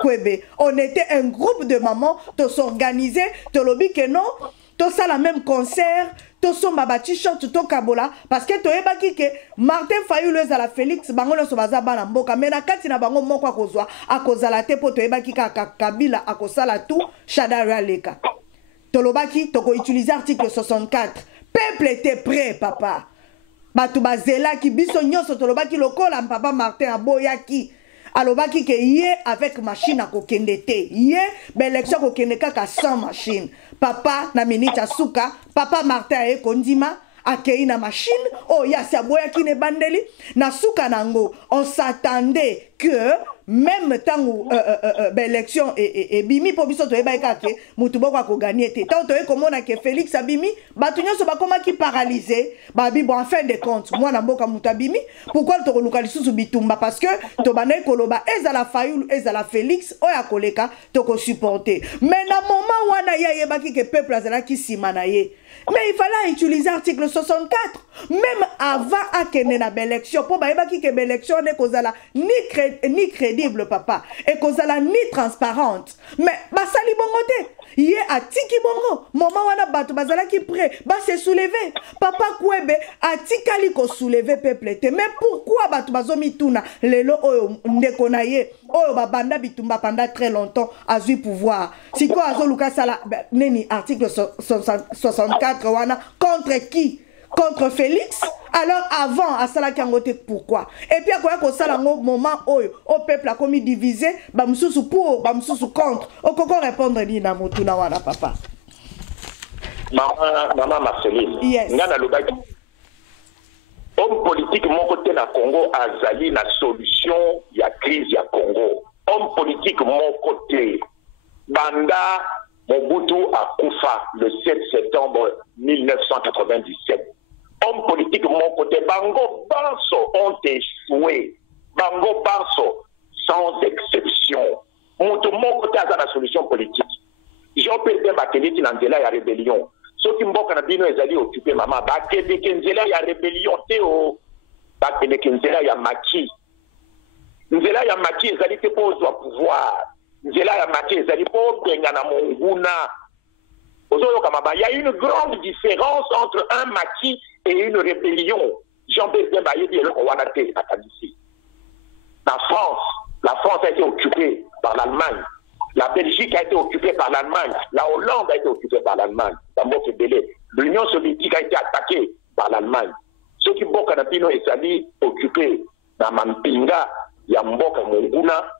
Kwebe on était un groupe de mamans to s'organiser to lobi que non to ça la même concert to somba ba t-shirt to kabola parce que to ebaki ke Martin Fayulu ezala Félix bango no so bazaba na mboka mais na kati na bango moko akozwa akozala te po to ebaki ka Kabila akosala tout Shadaru aleka to lobaki to ko utiliser article 64 peuple était prêt papa batu bazela ki biso nyonso tolobaki lokola papa Martin aboyaki alobaki ke ye avec machine a kokende te ye l'élection kokende kaka sans machine papa na minute asuka papa Martin e kondima akei na machine oh ya si aboyaki ne bandeli na suka nango on s'attendait que même tango l'élection et bimi po biso to ebaika ke mutu boko ko gagner te tant to e komona ke Félix abimi batu nyonso bakoma ki paralysé babi bon en fin de compte moi na mboka mutu abimi pourquoi to luka lisusu bitumba parce que to banaye koloba ezala Fayulu ezala Félix oya koleka to ko supporter mais na moment wana ya yebaki ke peuple azala ki sima na ye mais il fallait utiliser article 64 même avant à kene na élection pour bayebaki ke élection ne kozala ni crédible papa et kozala ni transparente mais basali bongo te ye atiki bongo moment wana batu bazala ki prêt ba se soulever papa Kwebe atikali ko soulever peuple te mais pourquoi batu bazomi tuna lelo oyo ndeko na ye oyo babanda bitumba pendant très longtemps azui pouvoir siko azoluka sala neni article 64 wana contre qui contre Félix alors avant à sala kangote pourquoi et puis akoya ko sala ngo moment oyo au peuple a commis divisé ba mususu pour ba mususu contre okoko répondre ni na mutuna wana papa maman Marceline yes. Ngana lobaki homme politique mon côté na Congo azali na solution ya crise ya Congo homme politique mon côté banda Mobutu akufa le 7 septembre 1997 homme politique mon côté bango banso ont échoué bango banso sans exception mutu mon côté a la solution politique Jean-Pierre Bakeliti na nzela ya rébellion soki mboka na bino ezali occupé mama bakebeke nzela ya rébellion teo bakebeke nzela ya maki ezali te po ozwa pouvoir nzela ya maki ezali po benga na monguna ozoyoka maba il y a une grande différence entre un maki et une rébellion Jean-Pierre Bayebi eloko wana te atandisi la France a été occupée par l'Allemagne. La Belgique a été occupée par l'Allemagne. La Hollande a été occupée par l'Allemagne. L'Union soviétique a été attaquée par l'Allemagne. Ceux qui mboka na bino ezali occupés na mampinga ya mboka monguna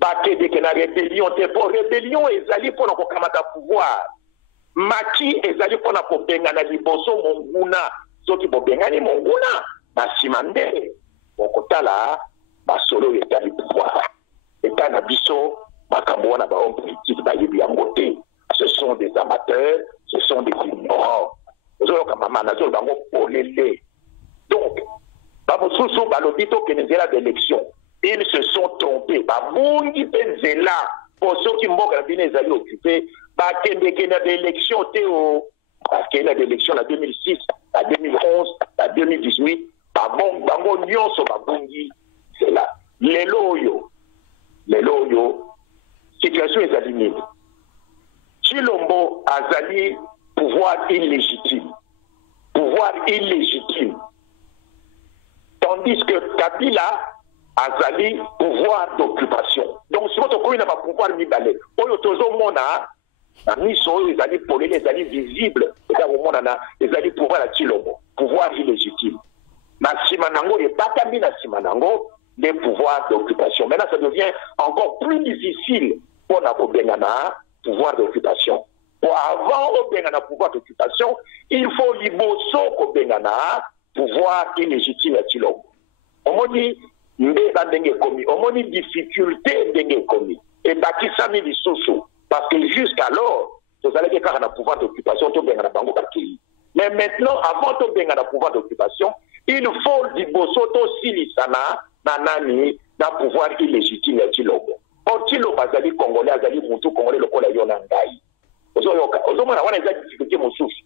bakebeke na rébellion te po rébellion ezali pona kokamata pouvoir maki ezali pona kobenga na liboso monguna soki bobengani monguna na simande okotala basolo ezali pouvoir eta na biso makambo wana ba homme politique bayebi yango te ce sont des amateurs ce sont des ignorants ozoyoka mama nazo bango polele donc bamosusu balobi tokende nzela d'élection. Ils se sont trompés. Babungi penzela pour ceux qui mboka na bino ezali occupé bakendekende d'élection teo parce qu'il y a des élections en 2006, en 2011, en 2018, bango nyonso babungi c'est là. Les loyo, situation ezali nini. Chilombo azali pouvoir illégitime. Tandis que Kabila azali pouvoir d'occupation. Donc si votre commune n'a pas pouvoir mibale, oyo tozo mona na miso oyo ezali polele ezali visible, ezali pouvoir à Chilombo, pouvoir illégitime. Na sima nango ebakami na sima nango des pouvoirs d'occupation. Maintenant ça devient encore plus difficile pour na kobengana pouvoir d'occupation. Pour avant obengana pouvoir d'occupation, il faut liboso kobengana pouvoir illégitime à Chilombo. On dit mbeba ndenge komi, on dit difficulté ndenge komi et bakisami lisusu parce que jusqu'alors vous allez faire un pouvoir d'occupation to bengana bango bakili. Mais maintenant avant to bengana pouvoir d'occupation, il faut liboso to silisana na nani na pouvoir illégitime à Chilombo. Chilombo azali congolais azali mutu congolais lokola yona ngai. Ozoyoka ozomona wana eza difficulté mosusu.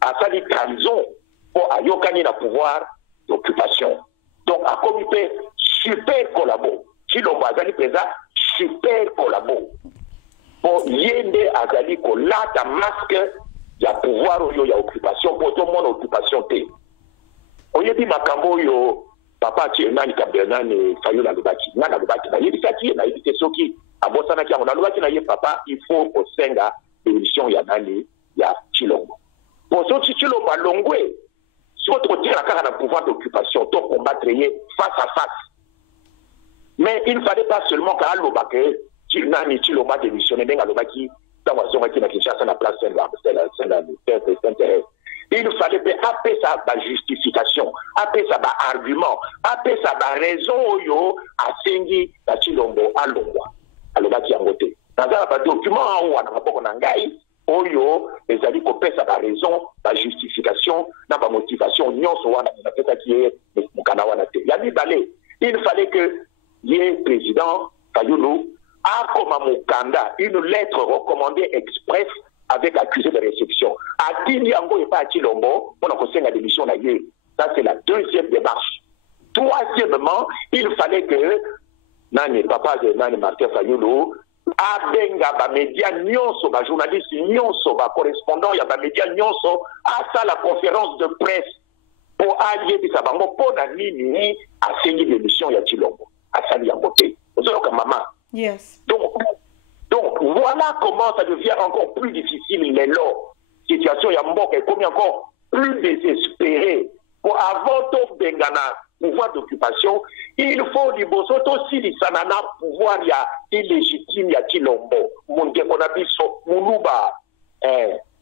Asali trahison pour ayokani na pouvoir d'occupation. Donc à comité super collabo. Chilombo azali présent super collabo. Pour yende azali kolata masque ya pouvoir oyo ya occupation pour tout le monde occupation te. Oyebi makambo yo papa Tchénani Kabernani Fayulu Lubaki. Nana Lubaki na yebi saki na yebi soki abosana ki na Lubaki na ye papa il faut osenga émission ya nani ya Chilombo. Pour so Chilombo longwe si on tire la carte de pouvoir d'occupation, donc combattre face à face. Mais il ne fallait pas seulement qu'à l'Obake, Chilnani, Chiloma démissionné, bien à l'Obaki, dans la zone qui n'a qu'une chasse à la place, c'est l'intérêt. Il fallait appeler ça la justification, appeler ça argument, appeler ça raison, yo, à Sengi, à Chilombo, à Longwa, à l'Obaki en côté. Dans un document, on a rapport en Angaï, oyo ezali kopesa ba raison ba justification na ba motivation nyonso wana na pesa qui est mukana wana te ya bibale. Il fallait que le président Fayulu a comme mukanda une lettre recommandée express avec accusé de réception a tini yango et pas à Chilombo pour la senga démission na ye. Ça c'est la deuxième démarche. Troisièmement, il fallait que nani papa de nani Martin Fayulu abenga ba média nyonso ba journaliste nyonso ba correspondant ya ba média nyonso à ça la conférence de presse pour allier bisa bango pour na nini a sengi l'émission ya Chilombo a sali ya beauté ozoka maman. Yes. Donc voilà comment ça devient encore plus difficile les lots situation ya mboka est comme encore plus désespéré pour avant to bengana pouvoir d'occupation, il faut du bosoto si les sanana pouvoir ya illégitime ya Chilombo. Mon dekonabiso muluba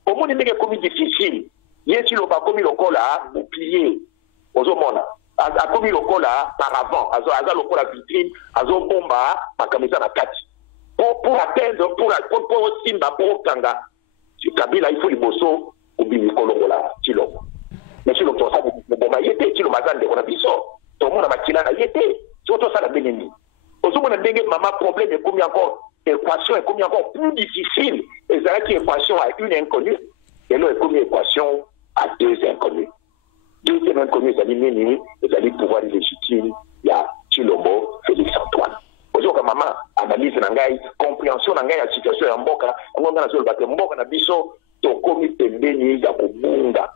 au monde n'est comme difficile. Yé Chilombo comme lokola bouclier. Ozomona. A comme lokola par avant, azo lokola vitrine, azo bomba makamisa na kati. Pour atteindre pour simba pour tanga. Kabila il faut du boso au bimi kolongola Chilombo. Mais si l'on ça bomba yete Chilombo azande konabiso. Tout le monde a makila na yete, surtout ça la bénénie. Au moment où maman problème est comme encore équation est comme encore plus difficile. Et ça qui équation à une inconnue et là est comme équation à deux inconnues. Deuxième inconnue, c'est l'imménier, c'est pouvoir illégitime. Il y a Chilombo, Félix Antoine. Aujourd'hui, maman analyse nangai, compréhension nangai la situation en Mboka, on a sur le bateau Mboka na biso, to komi pembeni ya kubunga.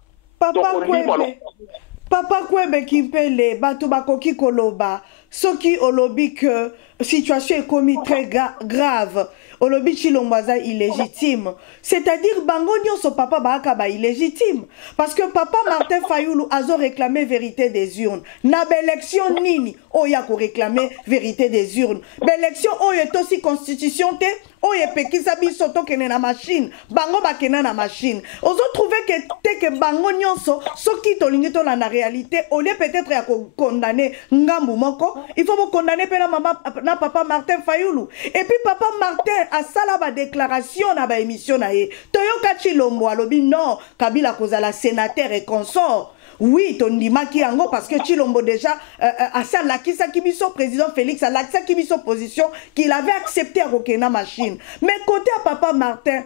Papa Kwebe Kimpele, Bato Bakoki Koloba, Soki Olobi que situation est commis très grave, Olobi Chilombo illégitime. C'est-à-dire Bango Nyonso Papa Bakaba illégitime. Parce que Papa Martin Fayulu a réclamé vérité des urnes. Na l'élection nini, Oyako réclamé vérité des urnes. L'élection est aussi constitution te. Oye pekisa biso to kene na machine bango bakena na machine ozo trouver que bango nyonso soki to lingi to la na réalité au lieu peut-être ya condamner ngambu moko il faut condamner pe na mama na papa Martin Fayulu et puis papa Martin a sala ba déclaration na ba émission na ye toyoka Chilombo alobi non Kabila kozala sénateur et consort oui tondimaki yango parce que Chilombo déjà asa lakisa kibiso président Félix a lakisa kibiso position qu'il avait accepté à Rokena machine. Mais côté à papa Martin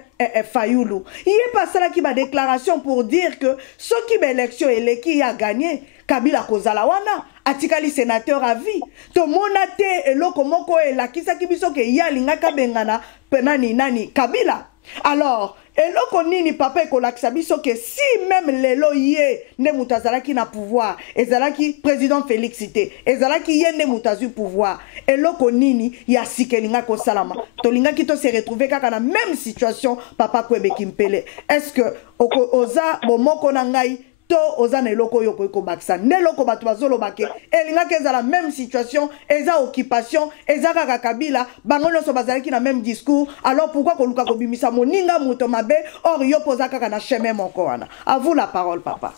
Fayoulou, il est passé là qui ma déclaration pour dire que ce qui l'élection et qui a gagné Kabila Kozalawana atikali sénateur à vie. To monate eloko moko lakisa kibiso ke yalinga kabengana penani nani Kabila. Alors eloko nini papa ekolakisa biso ke si même lelo ye ne mutazalaki na pouvoir ezalaki président Félix cité ezalaki ye ne mutazu pouvoir eloko nini ya sikelinga ko salama tolinga kito se retrouver kaka na même situation papa Kwebe Kimpele. Est-ce que oza bomoko na ngai to oza na eloko yoko eko bakisa neloko batu bazolo bake elinga keza la même situation eza occupation eza kaka Kabila bango nyonso bazalaki na même discours. Alors pourquoi koluka kobimisa moninga moto mabe or yo poza kaka na chemin moko wana? À vous la parole papa.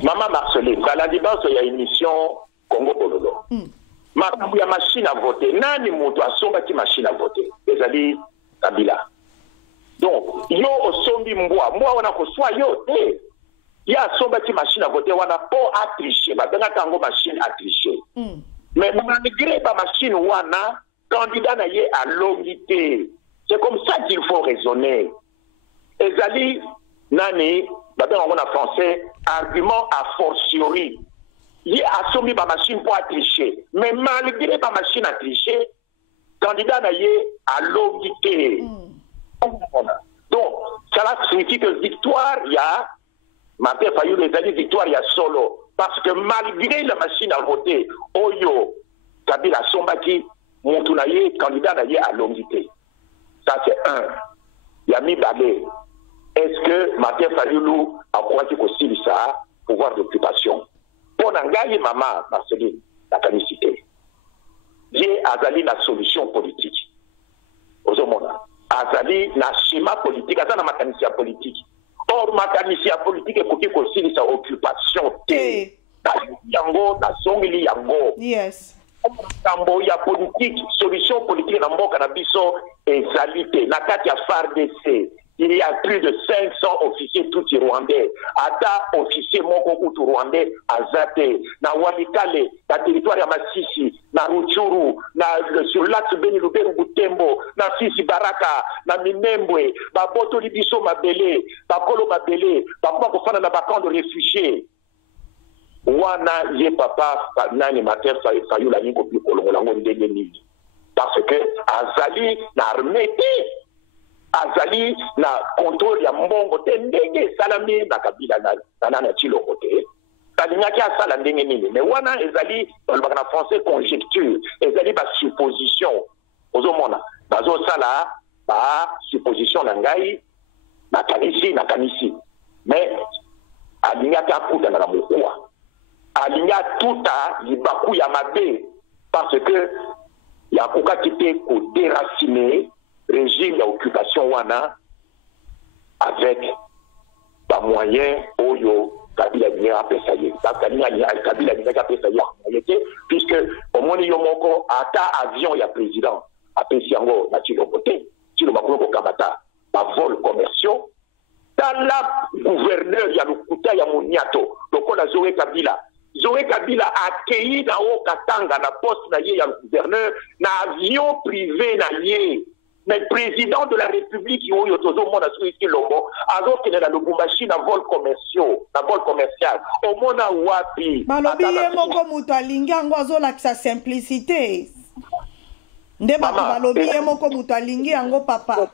Maman Marceline, dans la défense il y a une mission Congo Bololo. Makambo ya machine à voter nani moto asomba ki machine à voter ezali Kabila. Donc yo osombi mbwa wana ko swa yo te. Il y a une machine à voter, on a pas à tricher, mais il y a une machine à tricher. Mais malgré la machine, on a candidat à l'ongité. C'est comme ça qu'il faut raisonner. Et Zali, Nani, on a français, argument a fortiori. Il y a assommé la machine pour tricher. Mais malgré la machine à tricher, candidat à l'ongité. Donc, cela signifie que victoire, il y a Martin Fayoulou les alliés victoire il y a solo parce que malgré la machine à voter Oyo Kabila Sombaki Montunaye candidat naye à l'ongité. Ça c'est un. Il y a mis Balé. Est-ce que Martin Fayoulou a croisé aussi ça pouvoir d'occupation? Pour n'engager maman Marceline la canicité. J'ai Azali la solution politique. Aux hommes Azali la schéma politique. Azali la mécanicien politique. Or, ma mécanicien politique est côté aussi sa occupation. Yango, na songili yango. Yes. Tambo ya politique, solution politique na mboka na biso ezalité. Na kati ya FARDC, il y a plus de 500 officiers tout rwandais. Ata officier moko tout rwandais azate. Na Walikale, na territoire ya Masisi, na Rutshuru, na sur l'axe Beni Lubero Butembo, na Sisi Baraka, na Minembwe, ba boto libiso mabele, ba kolo mabele, ba kwa kufana na bakan de réfugiés. Wana ye papa nani Martin Fayoulou la ningo bi kolongolango ndenge nini. Parce que azali na armée azali na contrôle ya mbongo te ndenge salami na Kabila na Chilombo te talingaki asala ndenge nini mais wana ezali na français conjecture ezali ba supposition ozomona bazo sala ba supposition na ngai na kanisi mais alingaki akuta na mokwa alinga tuta libaku ya mabe parce que ya koka kite ko déraciner régime d'occupation wana avec des moyens oyo Kabila a payé. Kabila a payé puisque au moins il y a un avion il y a président a payé na Chilombo Chilombo Kamata ba vol commerciaux dans la gouverneur il y a le Kuta ya Moniato donc on a Zoé Kabila a accueilli dans au Katanga na poste na ya le gouverneur na avion privé na yé. Mais le président de la République, il y a alors qu'il est dans le Bumbashi, dans le vol commercial. Au monde à Wapi. Malobi yemoko muto alinga ngozo la sa simplicité. Ndeba malobi yemoko muto alingi yango papa.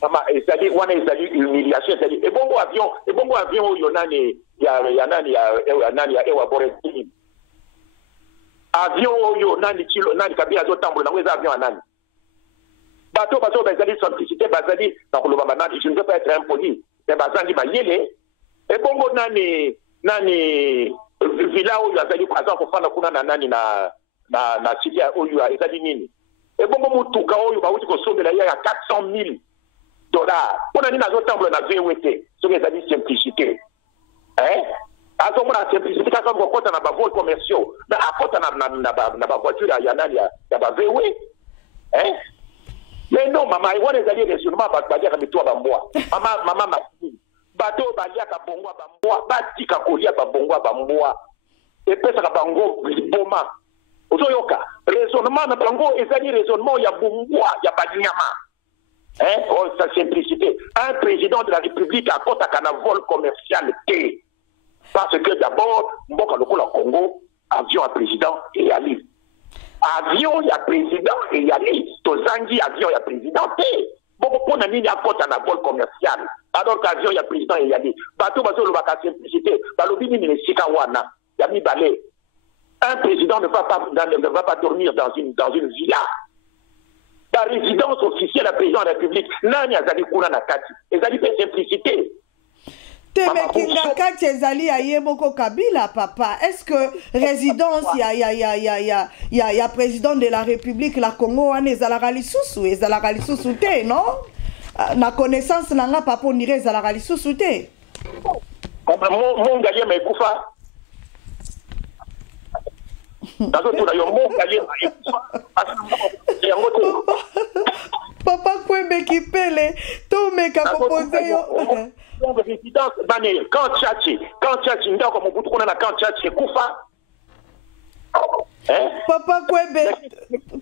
Mama, c'est-à-dire on est humiliation, c'est-à-dire et bongo avion yonani ya nani ya ewa boresi. Avion yonani kilo nani Kabila zo tambo na weza avion anani. Bateau, bazali simplicité, bazali, je ne veux pas être impoli, mais bazali mayele, et bongo nani, villa où il y a des présents pour faire la kuna nani na cité où il y a des nini. Et bongo mutuka où il y a des choses de la il y a $400,000. On a dit dans autant de la VWT, ce que ça dit simplicité. Hein? À ce moment-là, simplicité, quand on compte dans les vols commerciaux, mais à côté dans la voiture, il y a des VW. Hein? Mais non, maman, il y a des raisonnements à dire avec toi, maman, bato baliaka bongo bambwa batika kolia babongo bambwa epesaka bango liboma ozoyoka raisonnement na bango ezali raisonnement ya bumbwa ya banyama oh, sa simplicité un président de la République akotaka na vol commercial te parce que d'abord mboka lokola Congo avion à président et ali avion ya président et ali tozangi avion ya président te boko pona nini akota na vol commercial alors qu'avion ya président et ali bato bazolo baka simplicité balobi nini nesika wana ya mibale. Un président ne va pas dormir dans une villa. La résidence officielle du président de la République, nani azali kuna na kati. Ezali pe simplicité. Teme kinga kati ezali ayeboko Kabila papa. Est-ce que résidence ya président de la République la Congo wana ezalaka lisusu te, non? Na connaissance nanga papa on dirait ezalaka lisusu te. Mon galie mekufa. Papa Kwembe Kipele, to meka proposé yo. Résidence bane quand Tchatchi ndako mobutu kuna na quand Tchatchi kufa. Papa Kwembe,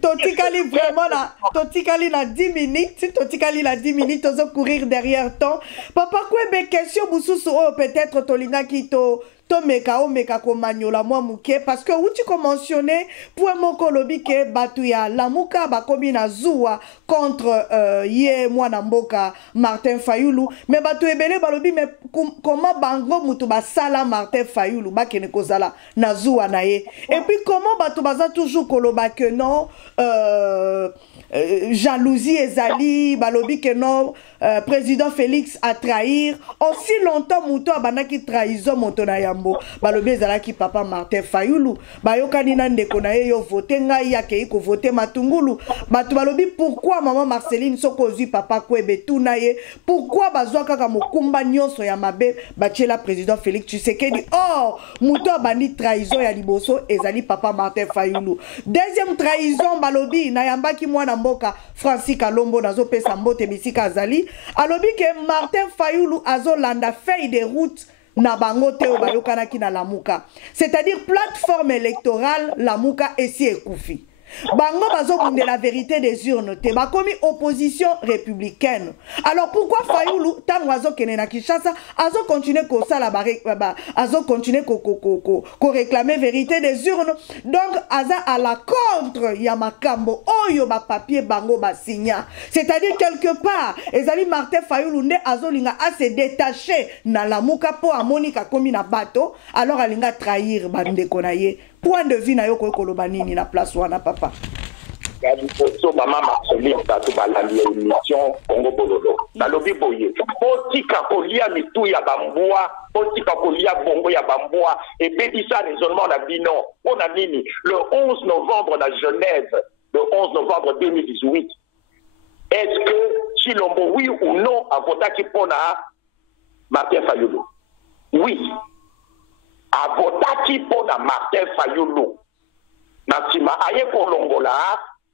totikali vraiment na totikali na 10 minutes, totikali na 10 minutes ozo courir derrière ton. Papa Kwembe question bususu o peut-être tolinga kito meka komanyola mwa muke parce que où tu mentionné pour moko lobi ke batu ya lamuka bakomi na zuwa contre ye mwana mboka Martin Fayulu mais batu ebele balobi mais comment bango mutu basala Martin Fayulu bakene kozala na zuwa na ye et puis comment batu baza toujours koloba que non jalousie ezali balobi que non président Félix a trahir aussi longtemps muto abanaki trahison moto na yambo balobi ezalaki papa Martin Fayulu bayokani na ndeko na ye yo voter ngai yake ko voter matungulu batu balobi pourquoi maman Marceline sokozui papa Kwebe tuna ye pourquoi bazwa kaka mokumba nyonso ya mabe bachela président Félix Tshisekedi or muto abandi trahison ya liboso ezali papa Martin Fayulu. Deuxième trahison balobi na yambaki mwana mboka Francis Kalombo nazo pesa mbote bisika azali alobi ke Martin Fayulu azolanda feuille de route na bango te o bayokanaki na Lamuka, c'est-à-dire plateforme électorale Lamuka esi ekufi bango bazobunde la vérité des urnes te bakomi opposition républicaine. Alors pourquoi Fayulu tango azokene na Kinshasa azo continuer ko sala azo continuer ko réclamer vérité des urnes donc aza à la contre ya makambo oyo ba papier bango ba signa, c'est-à-dire quelque part ezali Martin Fayulu nde azolinga a se détacher na Lamuka po amonika komi na bato alors alinga trahir bandeko na ye. Point de vue na yo ko koloba nini na place wana papa so maman Marceline tatu balandi émission Congo Bololo balobi boye otika kolia mitu ya bambwa otika kolia bongo ya bambwa et bebisa raisonnement na bino ona nini le 11 novembre na Genève le 11 novembre 2018 est-ce que Chilombo oui ou non a voté pour Martin Fayulu? Oui. A voté pour Martin Fayulu. Nasima aye kolongola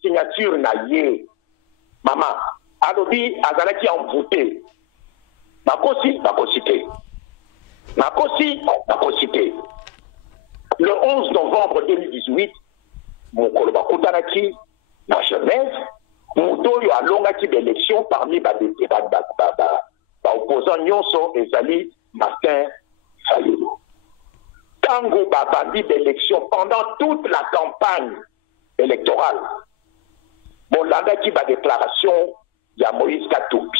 signature na ye. Maman, alobi azalaki en voté. Bakosi, bakosité. Bakosité. Le 11 novembre 2018, mokolo bakutanaki na Genève, mutoyo alongaki d'élection parmi ba opposants nyonso ezali Martin Fayulu. Tango babandi d'élection pendant toute la campagne électorale, Bolanda qui va déclaration, il y a Moïse Katoubi.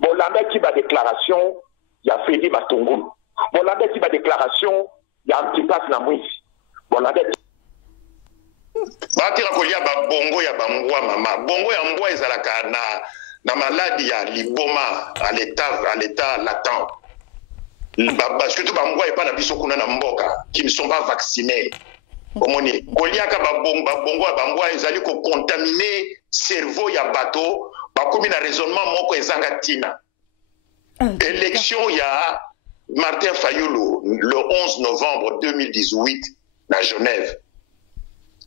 Bolanda qui va déclaration, il y a Félix Matungulu. Bolanda qui va déclaration, il y a Antipas Namouis. Bolanda batira kolia ba bongo ya bambwa mama bongo ya mbwa ezalaka na maladie ya liboma à l'état latent. Surtout bambwa et pas na biso kuna na mboka qui ne sont pas vaccinés. Omoni koliaka bongo ya bambwa ezali ko contaminer cerveau ya bato bakomi na raisonnement moko ezanga tina. Élection ya Martin Fayulu le 11 novembre 2018 na Genève.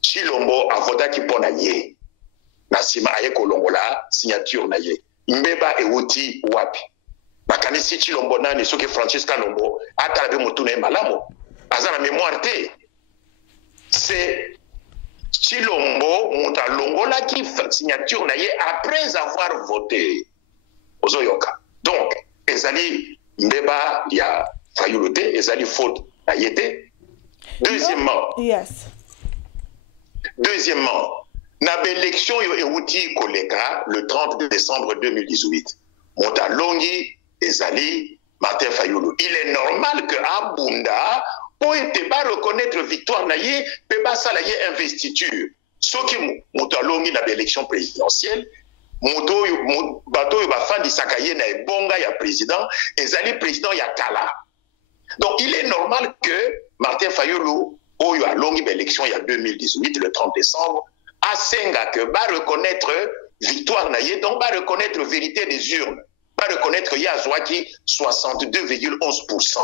Chilombo a voté qui pona ye. Na sima aye kolongola signature na ye. Mbeba ewuti wapi. bakanisi Chilombo nani soki Francis Kalombo atala be motuna e malamu aza na mémoire te c'est Chilombo muta longola ki signature na ye après avoir voté ozoyoka donc ezali mbeba ya Fayulu te ezali faute na yete. Deuxièmement na élection yo euti koleka le 30 décembre 2018 muta longi ezali Martin Fayulu. Il est normal que Abunda pour te pas reconnaître victoire na ye pe ba sala ye investiture soki muta longi na élection présidentielle moto bato yo ba fandi sakaye na ebonga ya président ezali président ya kala. Donc il est normal que Martin Fayulu oyo a longi élection ya 2018 le 30 décembre a senga que ba reconnaître victoire na ye donc ba reconnaître vérité des urnes pas reconnaître Yazwaki 62,11%.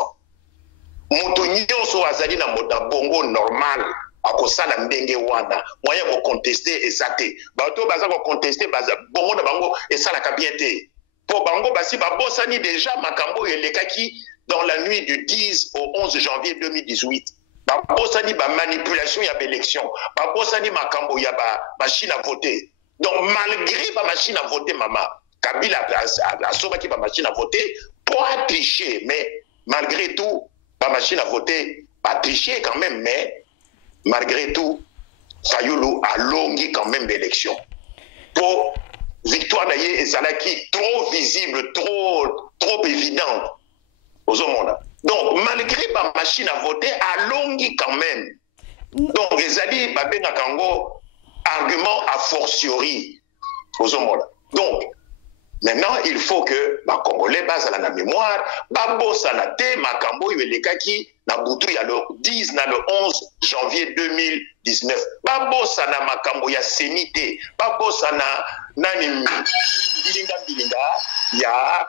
Moto nyonso azali na bongo normal akosala ndenge wana moyen ko contester ezate bato baza ko contester baza bongo na bango esala ka bien te po bango basi babosani déjà makambo elekaki dans la nuit du 10 au 11 janvier 2018 babosani ba manipulation ya élection babosani makambo ya ba machine à voter donc malgré ba machine à voter maman Kabila a sauvé la machine à voter pour tricher, mais malgré tout, la machine à voter a triché quand même, mais malgré tout, Fayulu a longi quand même l'élection. Pour victoire d'ailleurs, et Zalaki trop visible, trop évidente aux hommes. Donc malgré la machine à voter, a longi quand même. Donc Ezali Babenga Kango, argument a fortiori aux hommes. Donc maintenant, il faut que les Congolais basent la mémoire, babosa na te makambo yelekaki na butu ya le 10 na le 11 janvier 2019. Babosa na makambo ya senite, babosa na nani bilinga ya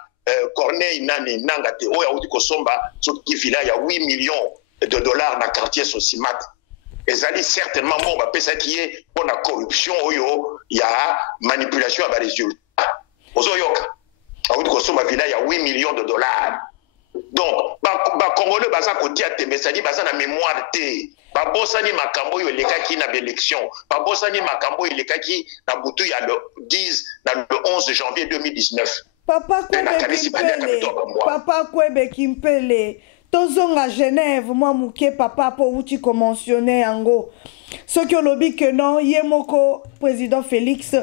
Corneille nani nangate oya uti kosomba soki villa ya 8 millions de dollars na quartier Sosimat. Ezali certainement bon ba pesa qui est pour la corruption oyo ya manipulation à ba résultats. Ozoyoka aouti kosomba villa ya 8 millions de dollars. Donc ba Congolais baza kotia tembe sadi baza na mémoire te babosani makambo yo lekaki na élection babosani makambo yo lekaki na butu ya le 10 na le 11 janvier 2019. Papa Kwebe Kimpele tozonga Genève moi muke papa po uti ko mentionner ango soki olobi que non yemoko président Félix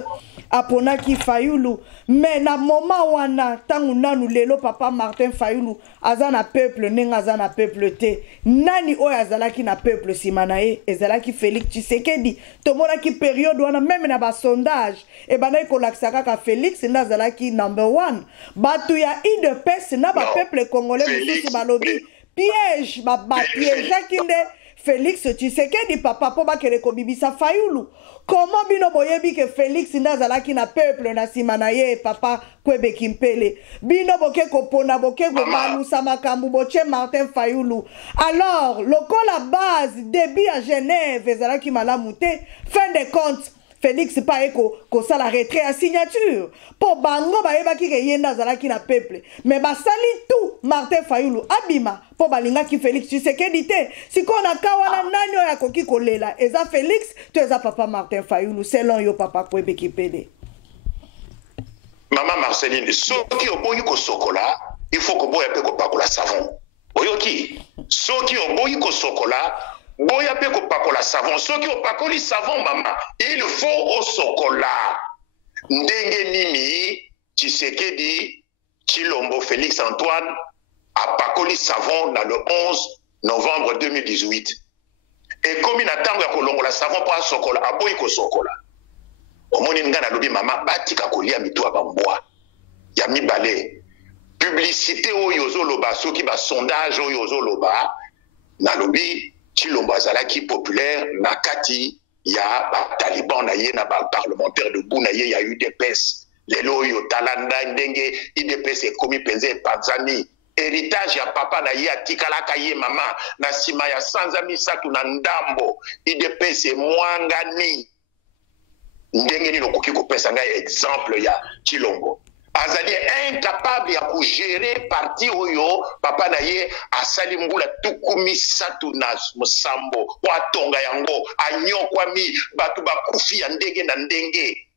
aponaki Fayulu mais na moment wana tangu nanu lelo papa Martin Fayulu azana peuple nenga azana peuple te nani oyo azalaki na peuple simanae ezalaki Félix Tshisekedi tomonaki période wana même na ba sondage e bana kolakisa kaka Félix nda azalaki number 1 batu ya IDPS na ba peuple congolais mususu balobi piège ba piège kinde Félix Tshisekedi papa po bakele ko bibisa Fayulu. Comment bino boyebi que Félix ndazalaki na peuple na simanaye papa Kwebe Kimpele bino boke kopona boke ko malusa makambu boche Martin Fayulu. Alors lokola base début à Genève ezalaki malamu te fin de compte Félix pa eko ko sala retrait à signature pour bango bayebaki ke yenda zalaki na peuple mais basali tout Martin Fayulu abima pour balinga ki Félix Tshisekedi te sikona kawana nani oya koki kolela eza Félix to eza papa Martin Fayulu selon yo papa Kwebe Kimpele. Maman Marceline soki oboyi ko sokola il faut ko boya pe ko pakola savon oyoki soki oboyi ko sokola boya pe ko pakola savon soki opakoli savon mama il faut au sokola ndenge nini Tshisekedi Chilombo Félix Antoine a pakoli savon dans le 11 novembre 2018 et comme il attend ko longola savon pour sokola aboyi ko sokola omoni ngana lobi mama batika kolia mitu abambwa ya mibale publicité oyo zoloba soki ba sondage oyo zoloba na lobi Chilombo azalaki populaire na kati ya ba taliban na ye na ba parlementaire de bout na ye ya UDPS lelo yo talanda ndenge UDPS ekomi penze Tanzanie héritage ya papa na ye atikalaka ye mama na sima ya sanza misatu na ndambo UDPS mwangani ndenge nini okoki kopesa ngai exemple ya Chilombo azali incapable ya kugere parti oyo papa na ye asali mbula tukumi satu na musambo po atonga yango anyokwami bato bakufi ya ndenge na ndenge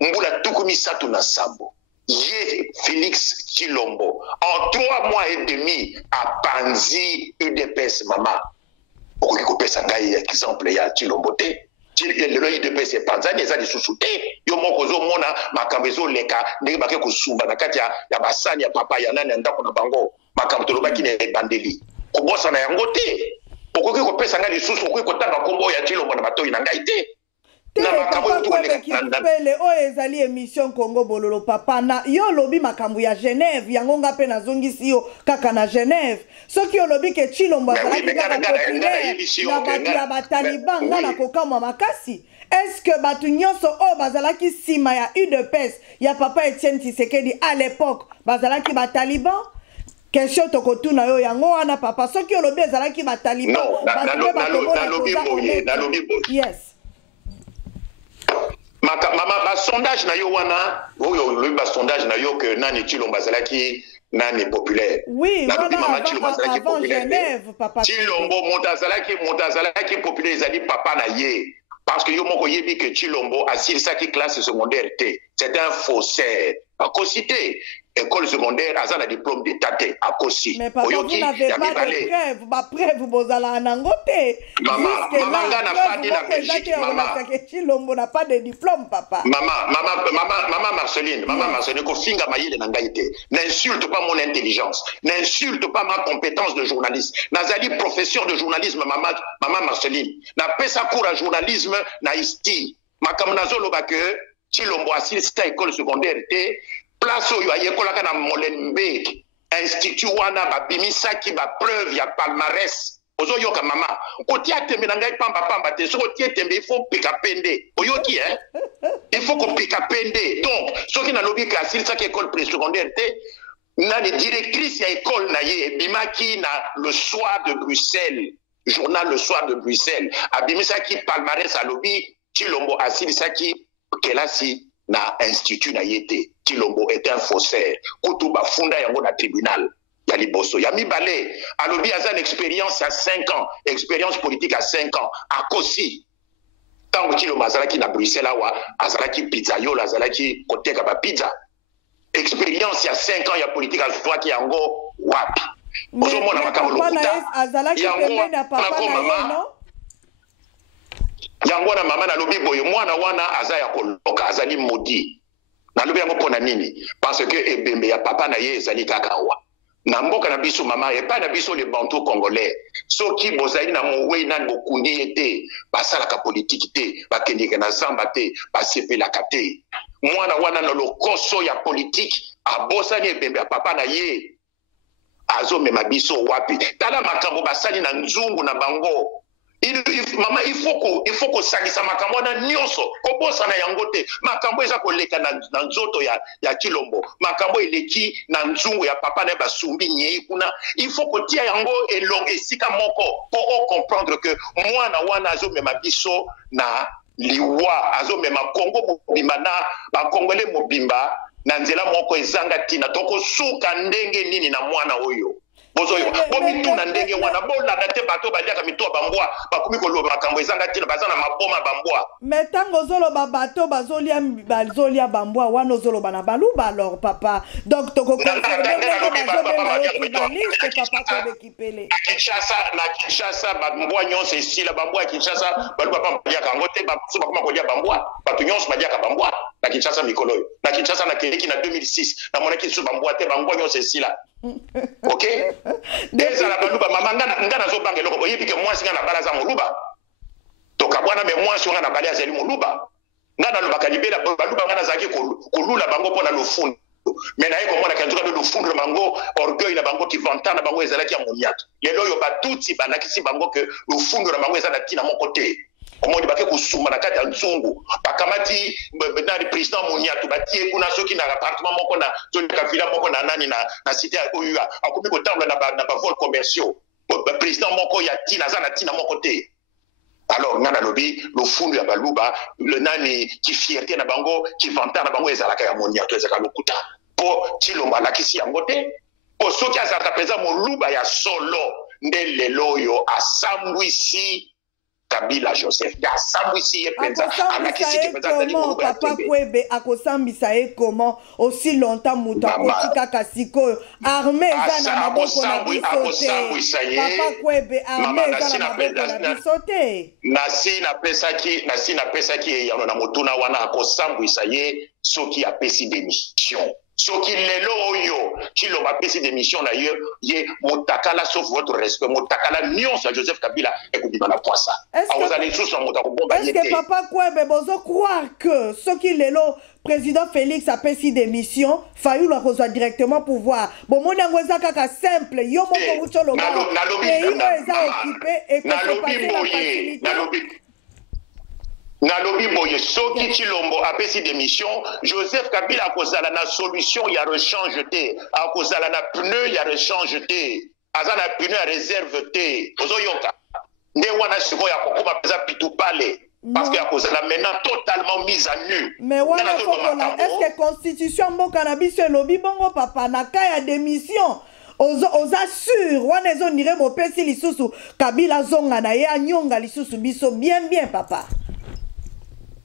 mbula tukumi satu na sambo ye Félix Tshilombo en 3 mois et demi apanzi UDPS mama okoki kopesa ngai exemple ya Tshilombo te lelo UDPS epanzani eza lisusu te yo moko ozomona makambo ezoleka ndenge bake kosumba na kati ya basani ya papa ya nani ya ndako na bango makambo tolobaki na ebandeli kobosana yango te okoki kopesa ngai lisusu okoki kotanga nkombo ya Tshilombo na matoi na ngai te pele oyo ezali émission Congo Bololo papa na yo lobi makambo ya Genève yango nga pe nazongisi yo kaka na Genève soki yo lobi ke Tshilombo azalaki kaka populaire na bato ya bataliban nga na kokamwa makasi est-ce que bato nyonso oyo bazalaki nsima ya UDPS ya papa Etienne Tshisekedi à l'époque bazalaki bataliban question tokotuna yo yango wana papa soki yo lobi ezalaki bataliban yes Mama sondage na yo wana oyo le sondage na yo que nani Tshilombo azalaki nani populaire oui wana avant Genève papa Tshilombo motazalaki populaire ezali papa na ye parce que yo moko yebi que Tshilombo asilisaki classe secondaire te c'est un faussaire akosité école secondaire aza na diplôme d'état te akosi oyoki ya mibale ba preuve bozala nango te mama nga na fandi na Belgique mama Tshilombo n'a pas de diplôme papa mama Marceline ko finga mayele na ngai te n'insulte pas mon intelligence n'insulte pas ma compétence de journaliste nazali professeur de journalisme mama Marceline na pesa cours à journalisme na isti makambo nazoloba que Tshilombo asilisa école secondaire te place oyo ayekolaka na Molenbeek institut wana babimisaki preuve ya palmarès ozoyoka mama kotia tembe na ngai pamba te soko tie tembe il faut pika pende oyoki il faut ko pika pende donc soki na lobi ka asilisaki école présecondaire te nani directrice ya école na ye bimaki na Le Soir de Bruxelles journal Le Soir de Bruxelles abimisaki palmarès alobi Tshilombo asilisaki kelasi na institut na yete Tshilombo est un faussaire kutu bafunda yango na tribunal ya liboso ya mibale alobi aza expérience à 5 ans expérience politique à 5 ans akosi tango Tshilombo azalaki na Bruxelles awa azalaki pizzaiolo azalaki koteka ba pizza expérience ya 5 ans ya politique azwaki yango wapi ozomona makambo lokuta azalaki pembeni ya papa na ye no yango na mama na lobi boyo mwana wana aza ya koloka azali modi na lobi yango pona nini parce que ebembe ya papa na ye ezali kaka wa na mboka na biso mama epa na biso le bantu congolais soki bozali na mowei nani bokundi ye te basalaka politiki te bakendeke na zamba te basepelaka te mwana wana na lokoso ya politiki abosani ebembe ya papa na ye azomema biso wapi tala makambo basali na nzungu na bango mama il faut ko salisa makambo na nyonso kobosana yango te makambo eza koleka na nzoto ya Tshilombo makambo eleki na nzungu ya papa na basumbi nyei kuna il faut kotia yango elongo esika moko pour comprendre que mwana wana azomema biso na liwa azomema Congo mobimba na bakongole mobimba na nzela moko ezanga tina tokosuka ndenge nini na mwana oyo bozoyo bomituna ndenge wana bolanda te bato baliaka mitoa bambwa bakumi koloba makambo ezanga tina baza na maboma bambwa metango zoloba bato bazolia bambwa wana ozoloba na baluba alors papa donc na Kinshasa bambwa nyonso esila bambwa ya Kinshasa baluba pa baliaka yango te baso bakoma kolia bambwa bato nyonso baliaka bambwa na Kinshasa mikolo oyo na Kinshasa na keleki na 2006 na monaki so bambwa te bambwa nyonso esila ok ezala baluba mama nga nazobanga eloko boyebi ke mwasi nga na bala aza moluba tokabwana me mwasi nga na bala azali moluba nga nalobaka libela baluba nga nazalaki kolula bango mpo na lofundu me naye komona kanzuka mpe lofundu na bango orgueil na bango kivanta na bango ezalaki ya moniato lelo oyo batutsi bandakisi bango ke lofundu na bango eza na ntina moko te omoni bake kosumba na kati ya nzungu bakamati nani président moniato batie kuna soki na appartement moko na zoleka villa moko na nani na cité oyo akomi kotambola na bavol commerciaux président moko ya ntina aza na ntina moko te alors nga nalobi lofundu ya baluba le nani kifierté na bango kivanta na bango ezalaka ya moniato ezalaka lokuta po Chilombo alakisi yango te po soki azalaka mpenza moluba ya solo nde lelo oyo asambwisi Kabila Joseph asambwisi ye mpenza alakisi ke mpenza azali moluba ya Papa Kwebe akosambisa ye comment aussi longtemps mutu akotika kasikoyo armée eza na maboko na biso te Papa Kwebe armée eza na maboko na biso te nasi napesaki eyano na motuna wana akosambwisa ye soki apesi démission soki lelo oyo Chilombo apesi démission na ye motakala sauf votre respect motakala nyonso ya Joseph Kabila ekobima na poisa akozala lisusu na moto akobomba ye te. Est-ce que Papa Kwebe bozo croire que soki lelo président Félix apesi démission Fayulu akozwa directement pouvoir bomoni yango eza kaka simple yo moko ucholoba pays oyo eza occupé ekosopase na facilité nalobi boye soki Chilombo apesi démission Joseph Kabila akozala na solution ya rechange te akozala na pneu ya rechange te aza na pneu ya réserve te ozoyoka nde wana sikoyo akokoma mpenza pitu pale parce que akozala maintenant totalement mise à nu. Mais wana kokola est-ce que constitution mboka na biso elobi bongo papa na ka ya démission oza sûr wana ezonire bopesi lisusu Kabila zonga na ye anyonga lisusu biso bien papa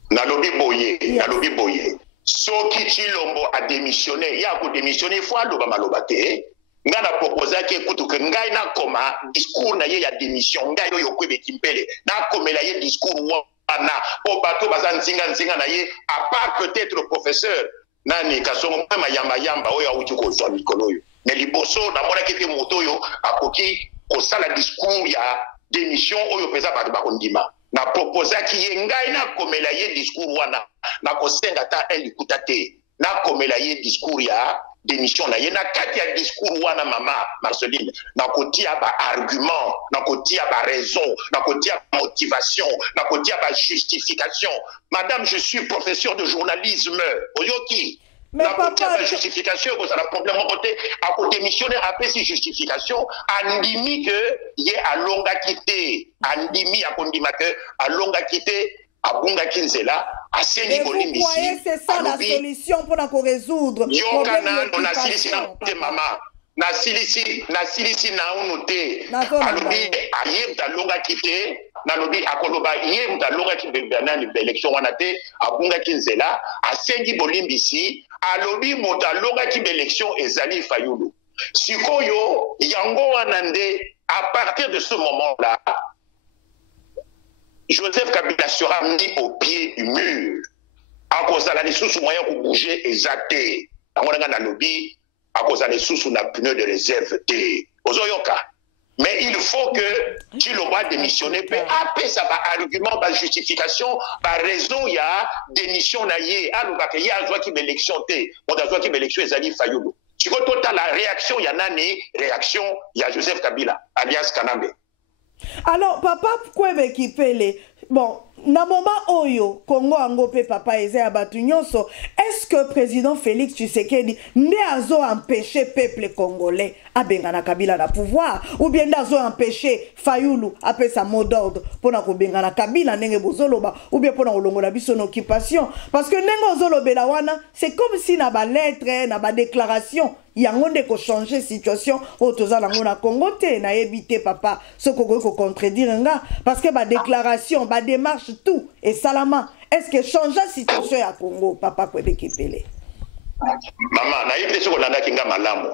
nalobi boye soki Chilombo a démissionné ya ko démissionner faut aloba maloba te nga na proposaki ekutu ke ngai nakoma discours na ye ya démission ngai oyo Kwebe Kimpele nakomela ye discours wana po bato baza nzinga na ye à part peut-être professeur nani Kasongo mayamba oyo auti kozwa mikolo oyo mais liboso namonaki te moto oyo akoki kosala discours ya démission oyo peza bato bakondima na proposaki ye ngai nakomela ye discours wana nakosenga ta elikuta te nakomela ye discours ya démission na ye na kati ya discours wana mama Marceline nakotia ba argument nakotia ba raison nakotia motivation nakotia ba justification. Madame, je suis professeur de journalisme oyoki nakotia ba justification ko ça problème mon côté a ko démissionner après si justification andimi que ye alonga quitté andimi akondima que alonga quitté abunga kinzela asengi bolimbisi. Vous voyez, c'est ça la solution pour la résoudre. Yokana na silisi na te mama na silisi na unote alobi aye mtalonga kite na lobi akoloba ye mtalonga kibebana ni élection wana te abunga kinzela asengi bolimbisi alobi motalonga kibe élection ezali Fayulu sikoyo yango wana nde à partir de ce moment-là Joseph Kabila sera mis au pied du mur. À cause de la sous moyen pour bouger exacté. On a un lobby à cause de la sous na pneu de réserve T. Ozoyoka. Mais il faut que Chilombo démissionne. Après ça va argument, va justification, va raison, il y a démission na yé. Alors il y a un qui élection T. On a un qui élection ezali Fayulu. Tu vois total la réaction, il y a nani réaction, il y a Joseph Kabila alias Kanambe. Alors, papa, Kwebe Kimpele, bon, na moment oyo, Congo Angope, papa, eze abatu nyonso, est-ce que président Félix Tshisekedi ne azo empêché peuple congolais à bengana Kabila na pouvoir, ou bien d'azo empêché Fayulu après sa mot d'ordre pour na bengana Kabila nenge bozoloba, ou bien pour na olongola biso na occupation, parce que nengo zolobela wana, c'est comme si na ba lettre, na ba déclaration, yango nde ko changer situation au tozala ngona Congo te na ebité papa ce ko contredire nga parce que ba déclaration ba démarche tout et salama est-ce que changer situation ya Congo papa Kwebe Kimpele mama na yebite ce ko landa kinga malamu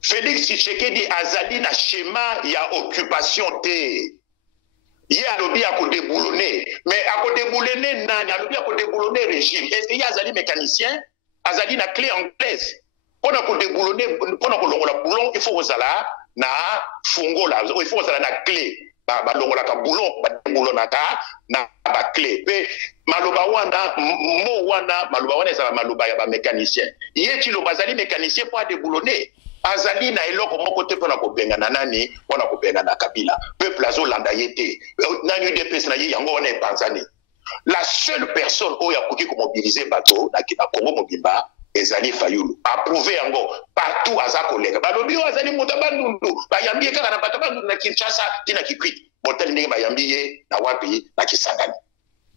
Félix Tshisekedi azali na schéma ya occupation te ye alobi a ko déboulonner mais a ko déboulonner nani alobi a ko déboulonner régime est-ce qu'il y a azali mécanicien azali na clé anglaise pour nous déboulonner, pour nous longola boulon, il faut aux ala na fungo là, il faut aux ala na clé. Ba longola ka boulon, ba déboulonaka na ba clé. Pe maloba wana mo wana maloba wana ça maloba ya ba mécanicien. Yé ti lo bazali mécanicien pour déboulonner. Azali na eloko mon côté pour na ko benga na nani, pour na ko benga na Kabila. Peuple azo landa yete. Nani de pesa na ye yango wana e Tanzanie. La seule personne où il y a qui mobiliser bateau na Congo Mobimba ezali Fayulu approuvé yango partout aza collègue balobi azali mutabandundu bayambi kaka na batabandu na Kinshasa tina Kikwit botel ndenge bayambi ye na wapi na Kisangani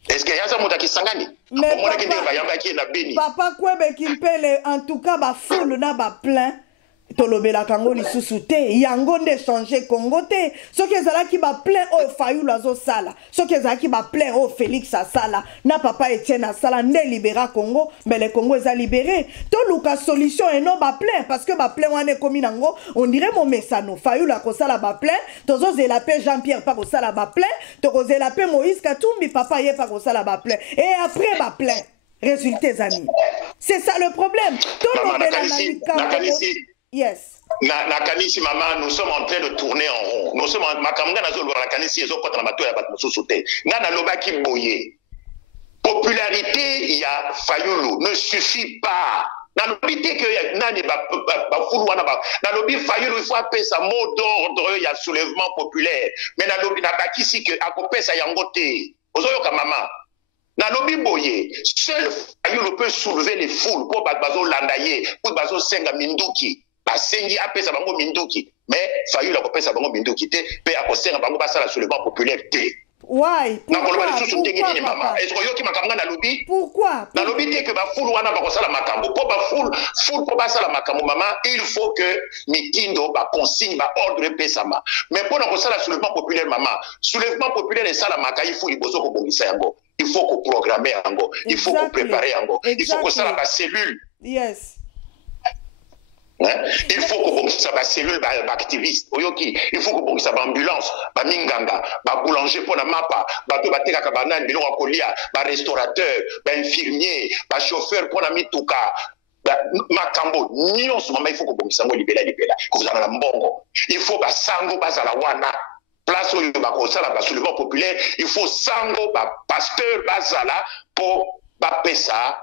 Est-ce que yaza muta kisangani? Mais Omona kende bayamba ki na beni. Papa Kwebe Kimpele, en tout cas, ba foule na ba plein. Tolobela kango li susute yango nde changer Congo te soki ezalaki ba plein o Fayulu azo sala soki ezalaki ba plein o Félix asala na papa Etienne asala nde libéra Congo mais le Congo eza libéré to luka solution et non ba plein parce que ba plein wane komi nango on dirait mon mesano Fayulu akosala ba plein tozo zela pe Jean-Pierre pa kosala ba plein to zela pe Moïse Katumbi papa ye pa kosala ba plein et après ba plein résultats amis c'est ça le problème yes. Na kanisi mama, nous sommes en train de tourner en rond. Nous sommes en makamanga na zolo la kanisi ezo kota na bato ya bato sosote. Nga na lobaki boye. Popularité ya Fayulu ne suffit pas. Na lobi te que nani ba fulu wana ba. Na lobi Fayulu il faut appeler ça mot d'ordre ya soulèvement populaire. Mais na lobi na bakisi que akopesa yangote. Ozoyoka mama. Na lobi boye. Seul Fayulu peut soulever les foules pour bazo landaye, pour bazo senga minduki. Basengi apesa bango minduki mais Fayulu akopesa bango minduki te pe akosenga bango basala soulèvement populaire te. Ouais, pourquoi? Est-ce que yoki makambo na lobi? Pourquoi? Na lobi te que ba fulu wana bakosala makambo po ba fulu po basala makambo mama il faut que mitindo ba consigne ba ordre pesama mais pour na kosala soulèvement populaire mama soulèvement populaire et sala maka il faut liboso ko bongisa yango il faut ko programmer yango il faut ko préparer yango il faut ko sala ba cellule. Yes. Il faut que ça va cellule activiste oyoki il faut que ça va ambulance ba minganga ba boulanger pour na mapa ba to bateka ka banane biloko kolia ba restaurateur ba infirmier ba chauffeur pour na mituka makambo nyonso mama il faut que ça ngo libela ko vous na mbongo il faut ba sango bazala wana place oyo ba ko sala ba soulèvement populaire il faut sango ba pasteur bazala pour ba pesa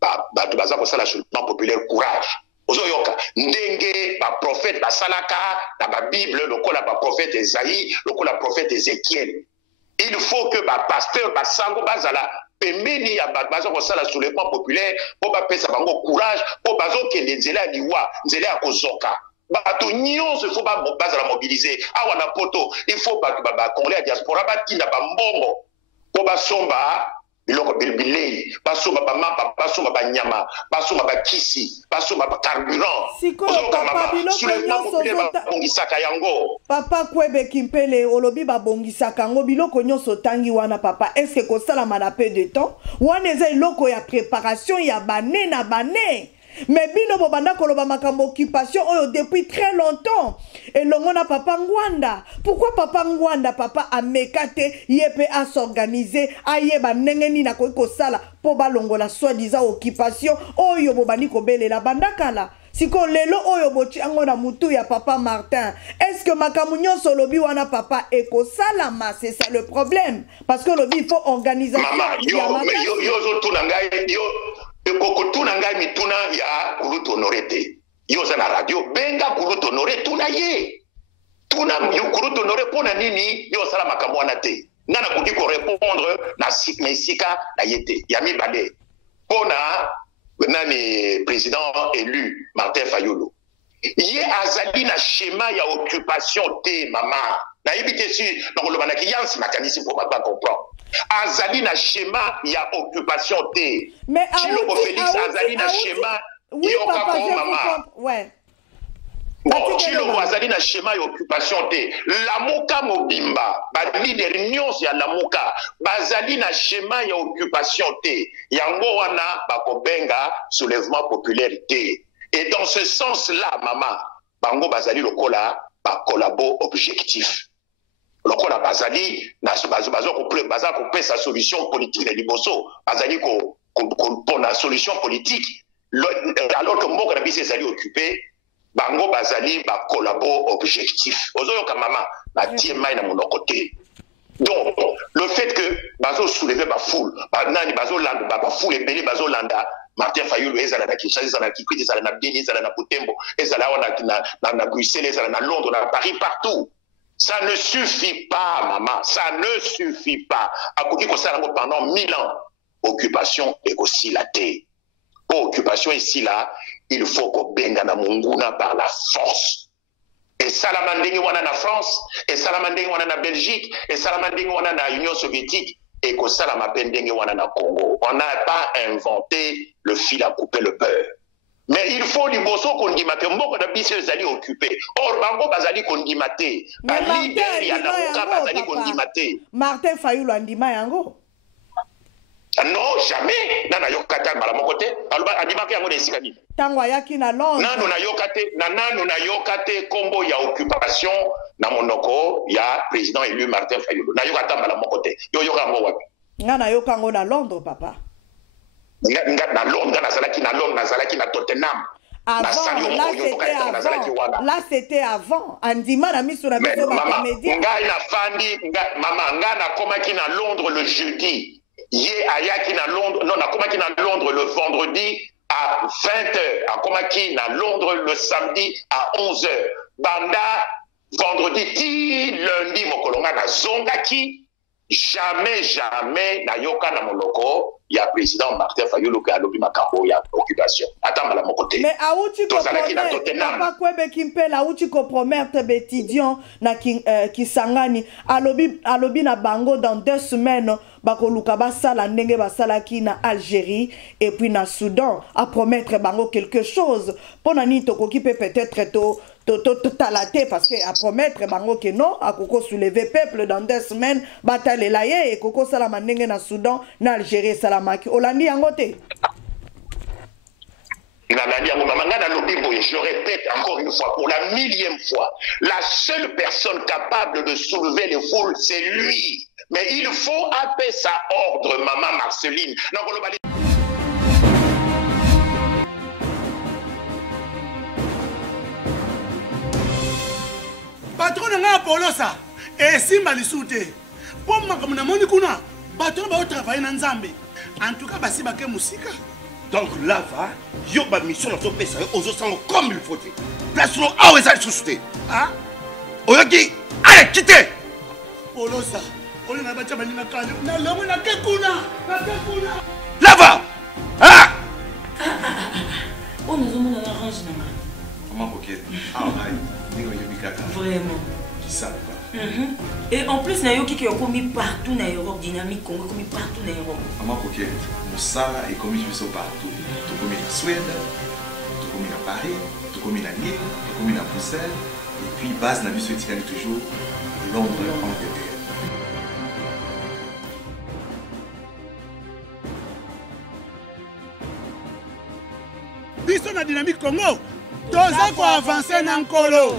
ba to bazala ko sala soulèvement populaire courage. Ozoyoka ndenge ba prophète basalaka na ba Bible lokola ba prophète Esaïe lokola prophète Ézéchiel il faut que ba pasteur basango bazala pembeni ya bazo kosala soulèvement populaire po ba pesa bango courage po bazo kende nzela liwa nzela ya kozoka bato nyonso il faut bazala mobiliser awa na poto il faut ba congolais ya diaspora batinda ba mbongo po basomba biloko bilei basomba ba mapa basomba ba nyama basomba ba kisi basomba ba carburant sikoyo papa biloko nyonso bongisaka yango papa Kwebe Kimpele olobi ba bongisaka yango biloko nyonso tangi wana papa est-ce que kosala na peu de temps wana eza iloko ya préparation ya bane na bane mais bino bobanda koloba makambo occupation oyo depuis très longtemps et longona papa Ngwanda pourquoi papa Ngwanda papa amekate yepe a s'organiser ayeba ndenge nini na ko sala po balongola soi-disant occupation oyo bobani kobelela bandakala siko lelo oyo bochi angona mutu ya papa Martin est-ce que makambo nyonso lobi wana papa ekosalama c'est ça le problème parce que lobi il faut organisation mama yo zo tunangai yo kokotuna ngai mituna ya Kulutu Honoré te yo za na radio benga Kulutu Honoré tuna ye tuna Kulutu Honoré pona nini yo sala makambo wana te ngana koki ko répondre na mesika na yete ya mibale pona nani président élu Martin Fayulu ye azali na schéma ya occupation te mama na yibite si na koloba na kiyansi makanisi pour pas comprendre azali na schéma ya occupation te mais Chilombo Félix azali na schéma yoka ko mama ouais bon Chilombo azali na schéma ya occupation te Lamuka mobimba ba leader nyonso ya Lamuka bazali na schéma ya occupation te yango wana bakobenga soulèvement populaire te et dans ce sens là mama bango bazali lokola ba collabo objectif lokola bazali na bazo ko pesa solution politique de liboso bazali ko pona solution politique alors que moko na bisi ezali occupé bango bazali ba collabo objectif ozoyoka mama na tie mai na monoko te donc le fait que bazo soulever ba foule nani bazo landa ba foule ebele bazo landa Martin Fayulu ezala na Kinshasa ezala na Kikwit ezala na Beni ezala na Butembo ezala na Bruxelles ezala na Londres na Paris partout. Ça ne suffit pas, maman. Ça ne suffit pas. À côté de ça, pendant 1000 ans, occupation est aussi la terre. Pour occupation ici là, il faut qu'on bengana munguna par la force. Et salamandingi wana na France, et salamandingi wana na Belgique, et salamandingi wana na Union soviétique. et que ça la mapendenge wana na Congo. On n'a pas inventé le fil à couper le beurre. Mais il faut liboso kondimate mboko na biso ezali occupé. Or bango bazali kondimate. Ba leader ya la bazali kondimate. Martin Fayulu andima yango. Non, jamais. Nana yokata mala mokote. Aloba andimaka yango esika nini? Tango ayaki na Londres. Nano na yokate kombo ya occupation na monoko ya président élu Martin Fayulu. Na yokata mala mokote. Yo yokango wapi? Ngana yokango na Londres papa. Na Londres nazalaki na Tottenham. Là c'était avant. Andima na miso na biso ba média. Ngai na fandi maman ngana komaki na Londres le jeudi. Yé ayaki na Londres, non, akomaki na Londres le vendredi à 20h, akomaki na Londres le samedi à 11h. Banda vendredi ti lundi mokolonga na zongaki, jamais na yoka na monoko ya président Martin Fayulu qui a lobi makambo ya occupation. Attends la mon côté. Mais aouti compromettre papa kwebe kimpela aouti compromettre bétidion na kisangani alobi na bango dans 2 semaines bakoluka basala ndenge basalaki na Algérie et puis na Soudan à promettre bango quelque chose pona ni tokoki peut-être talaté parce que à promettre bango que non à koko soulever peuple dans 2 semaines bataille la ye et koko sala mandenge na Soudan na Algérie salamaki olandi yango te. Je répète encore une fois, pour la 1000e fois, la seule personne capable de soulever les foules, c'est lui. Mais il faut appeler ça ordre, maman Marceline. Patron nga Apollo ça et simba lisouté. Pour moi comme na moni kuna, patron ba travailler na Nzambe. En tout cas basi ba ke musika. Donc là va, yo ba mission na to pesa aux autres comme il faut. Place no a eza lisouté. Hein? Oyoki, allez quittez. Apollo ça. On a battu na kale. Na lomo na ke kuna. Là va. Ah! On nous a mis dans orange na. Comment coquette. Ah ouais. Vraiment. Qui ça Et en plus, il y a qui ont commis partout dans l'Europe, dynamique Congo, commis partout dans l'Europe. Maman coquette, Moussala est commis partout. Tu commis en Suède, tu commis à Paris, tu commis à Lille, tu commis à Bruxelles, et puis base n'a vu ce ticani toujours Londres, Angleterre. Biso na dynamique Congo. Toza ko avancer na nkolo.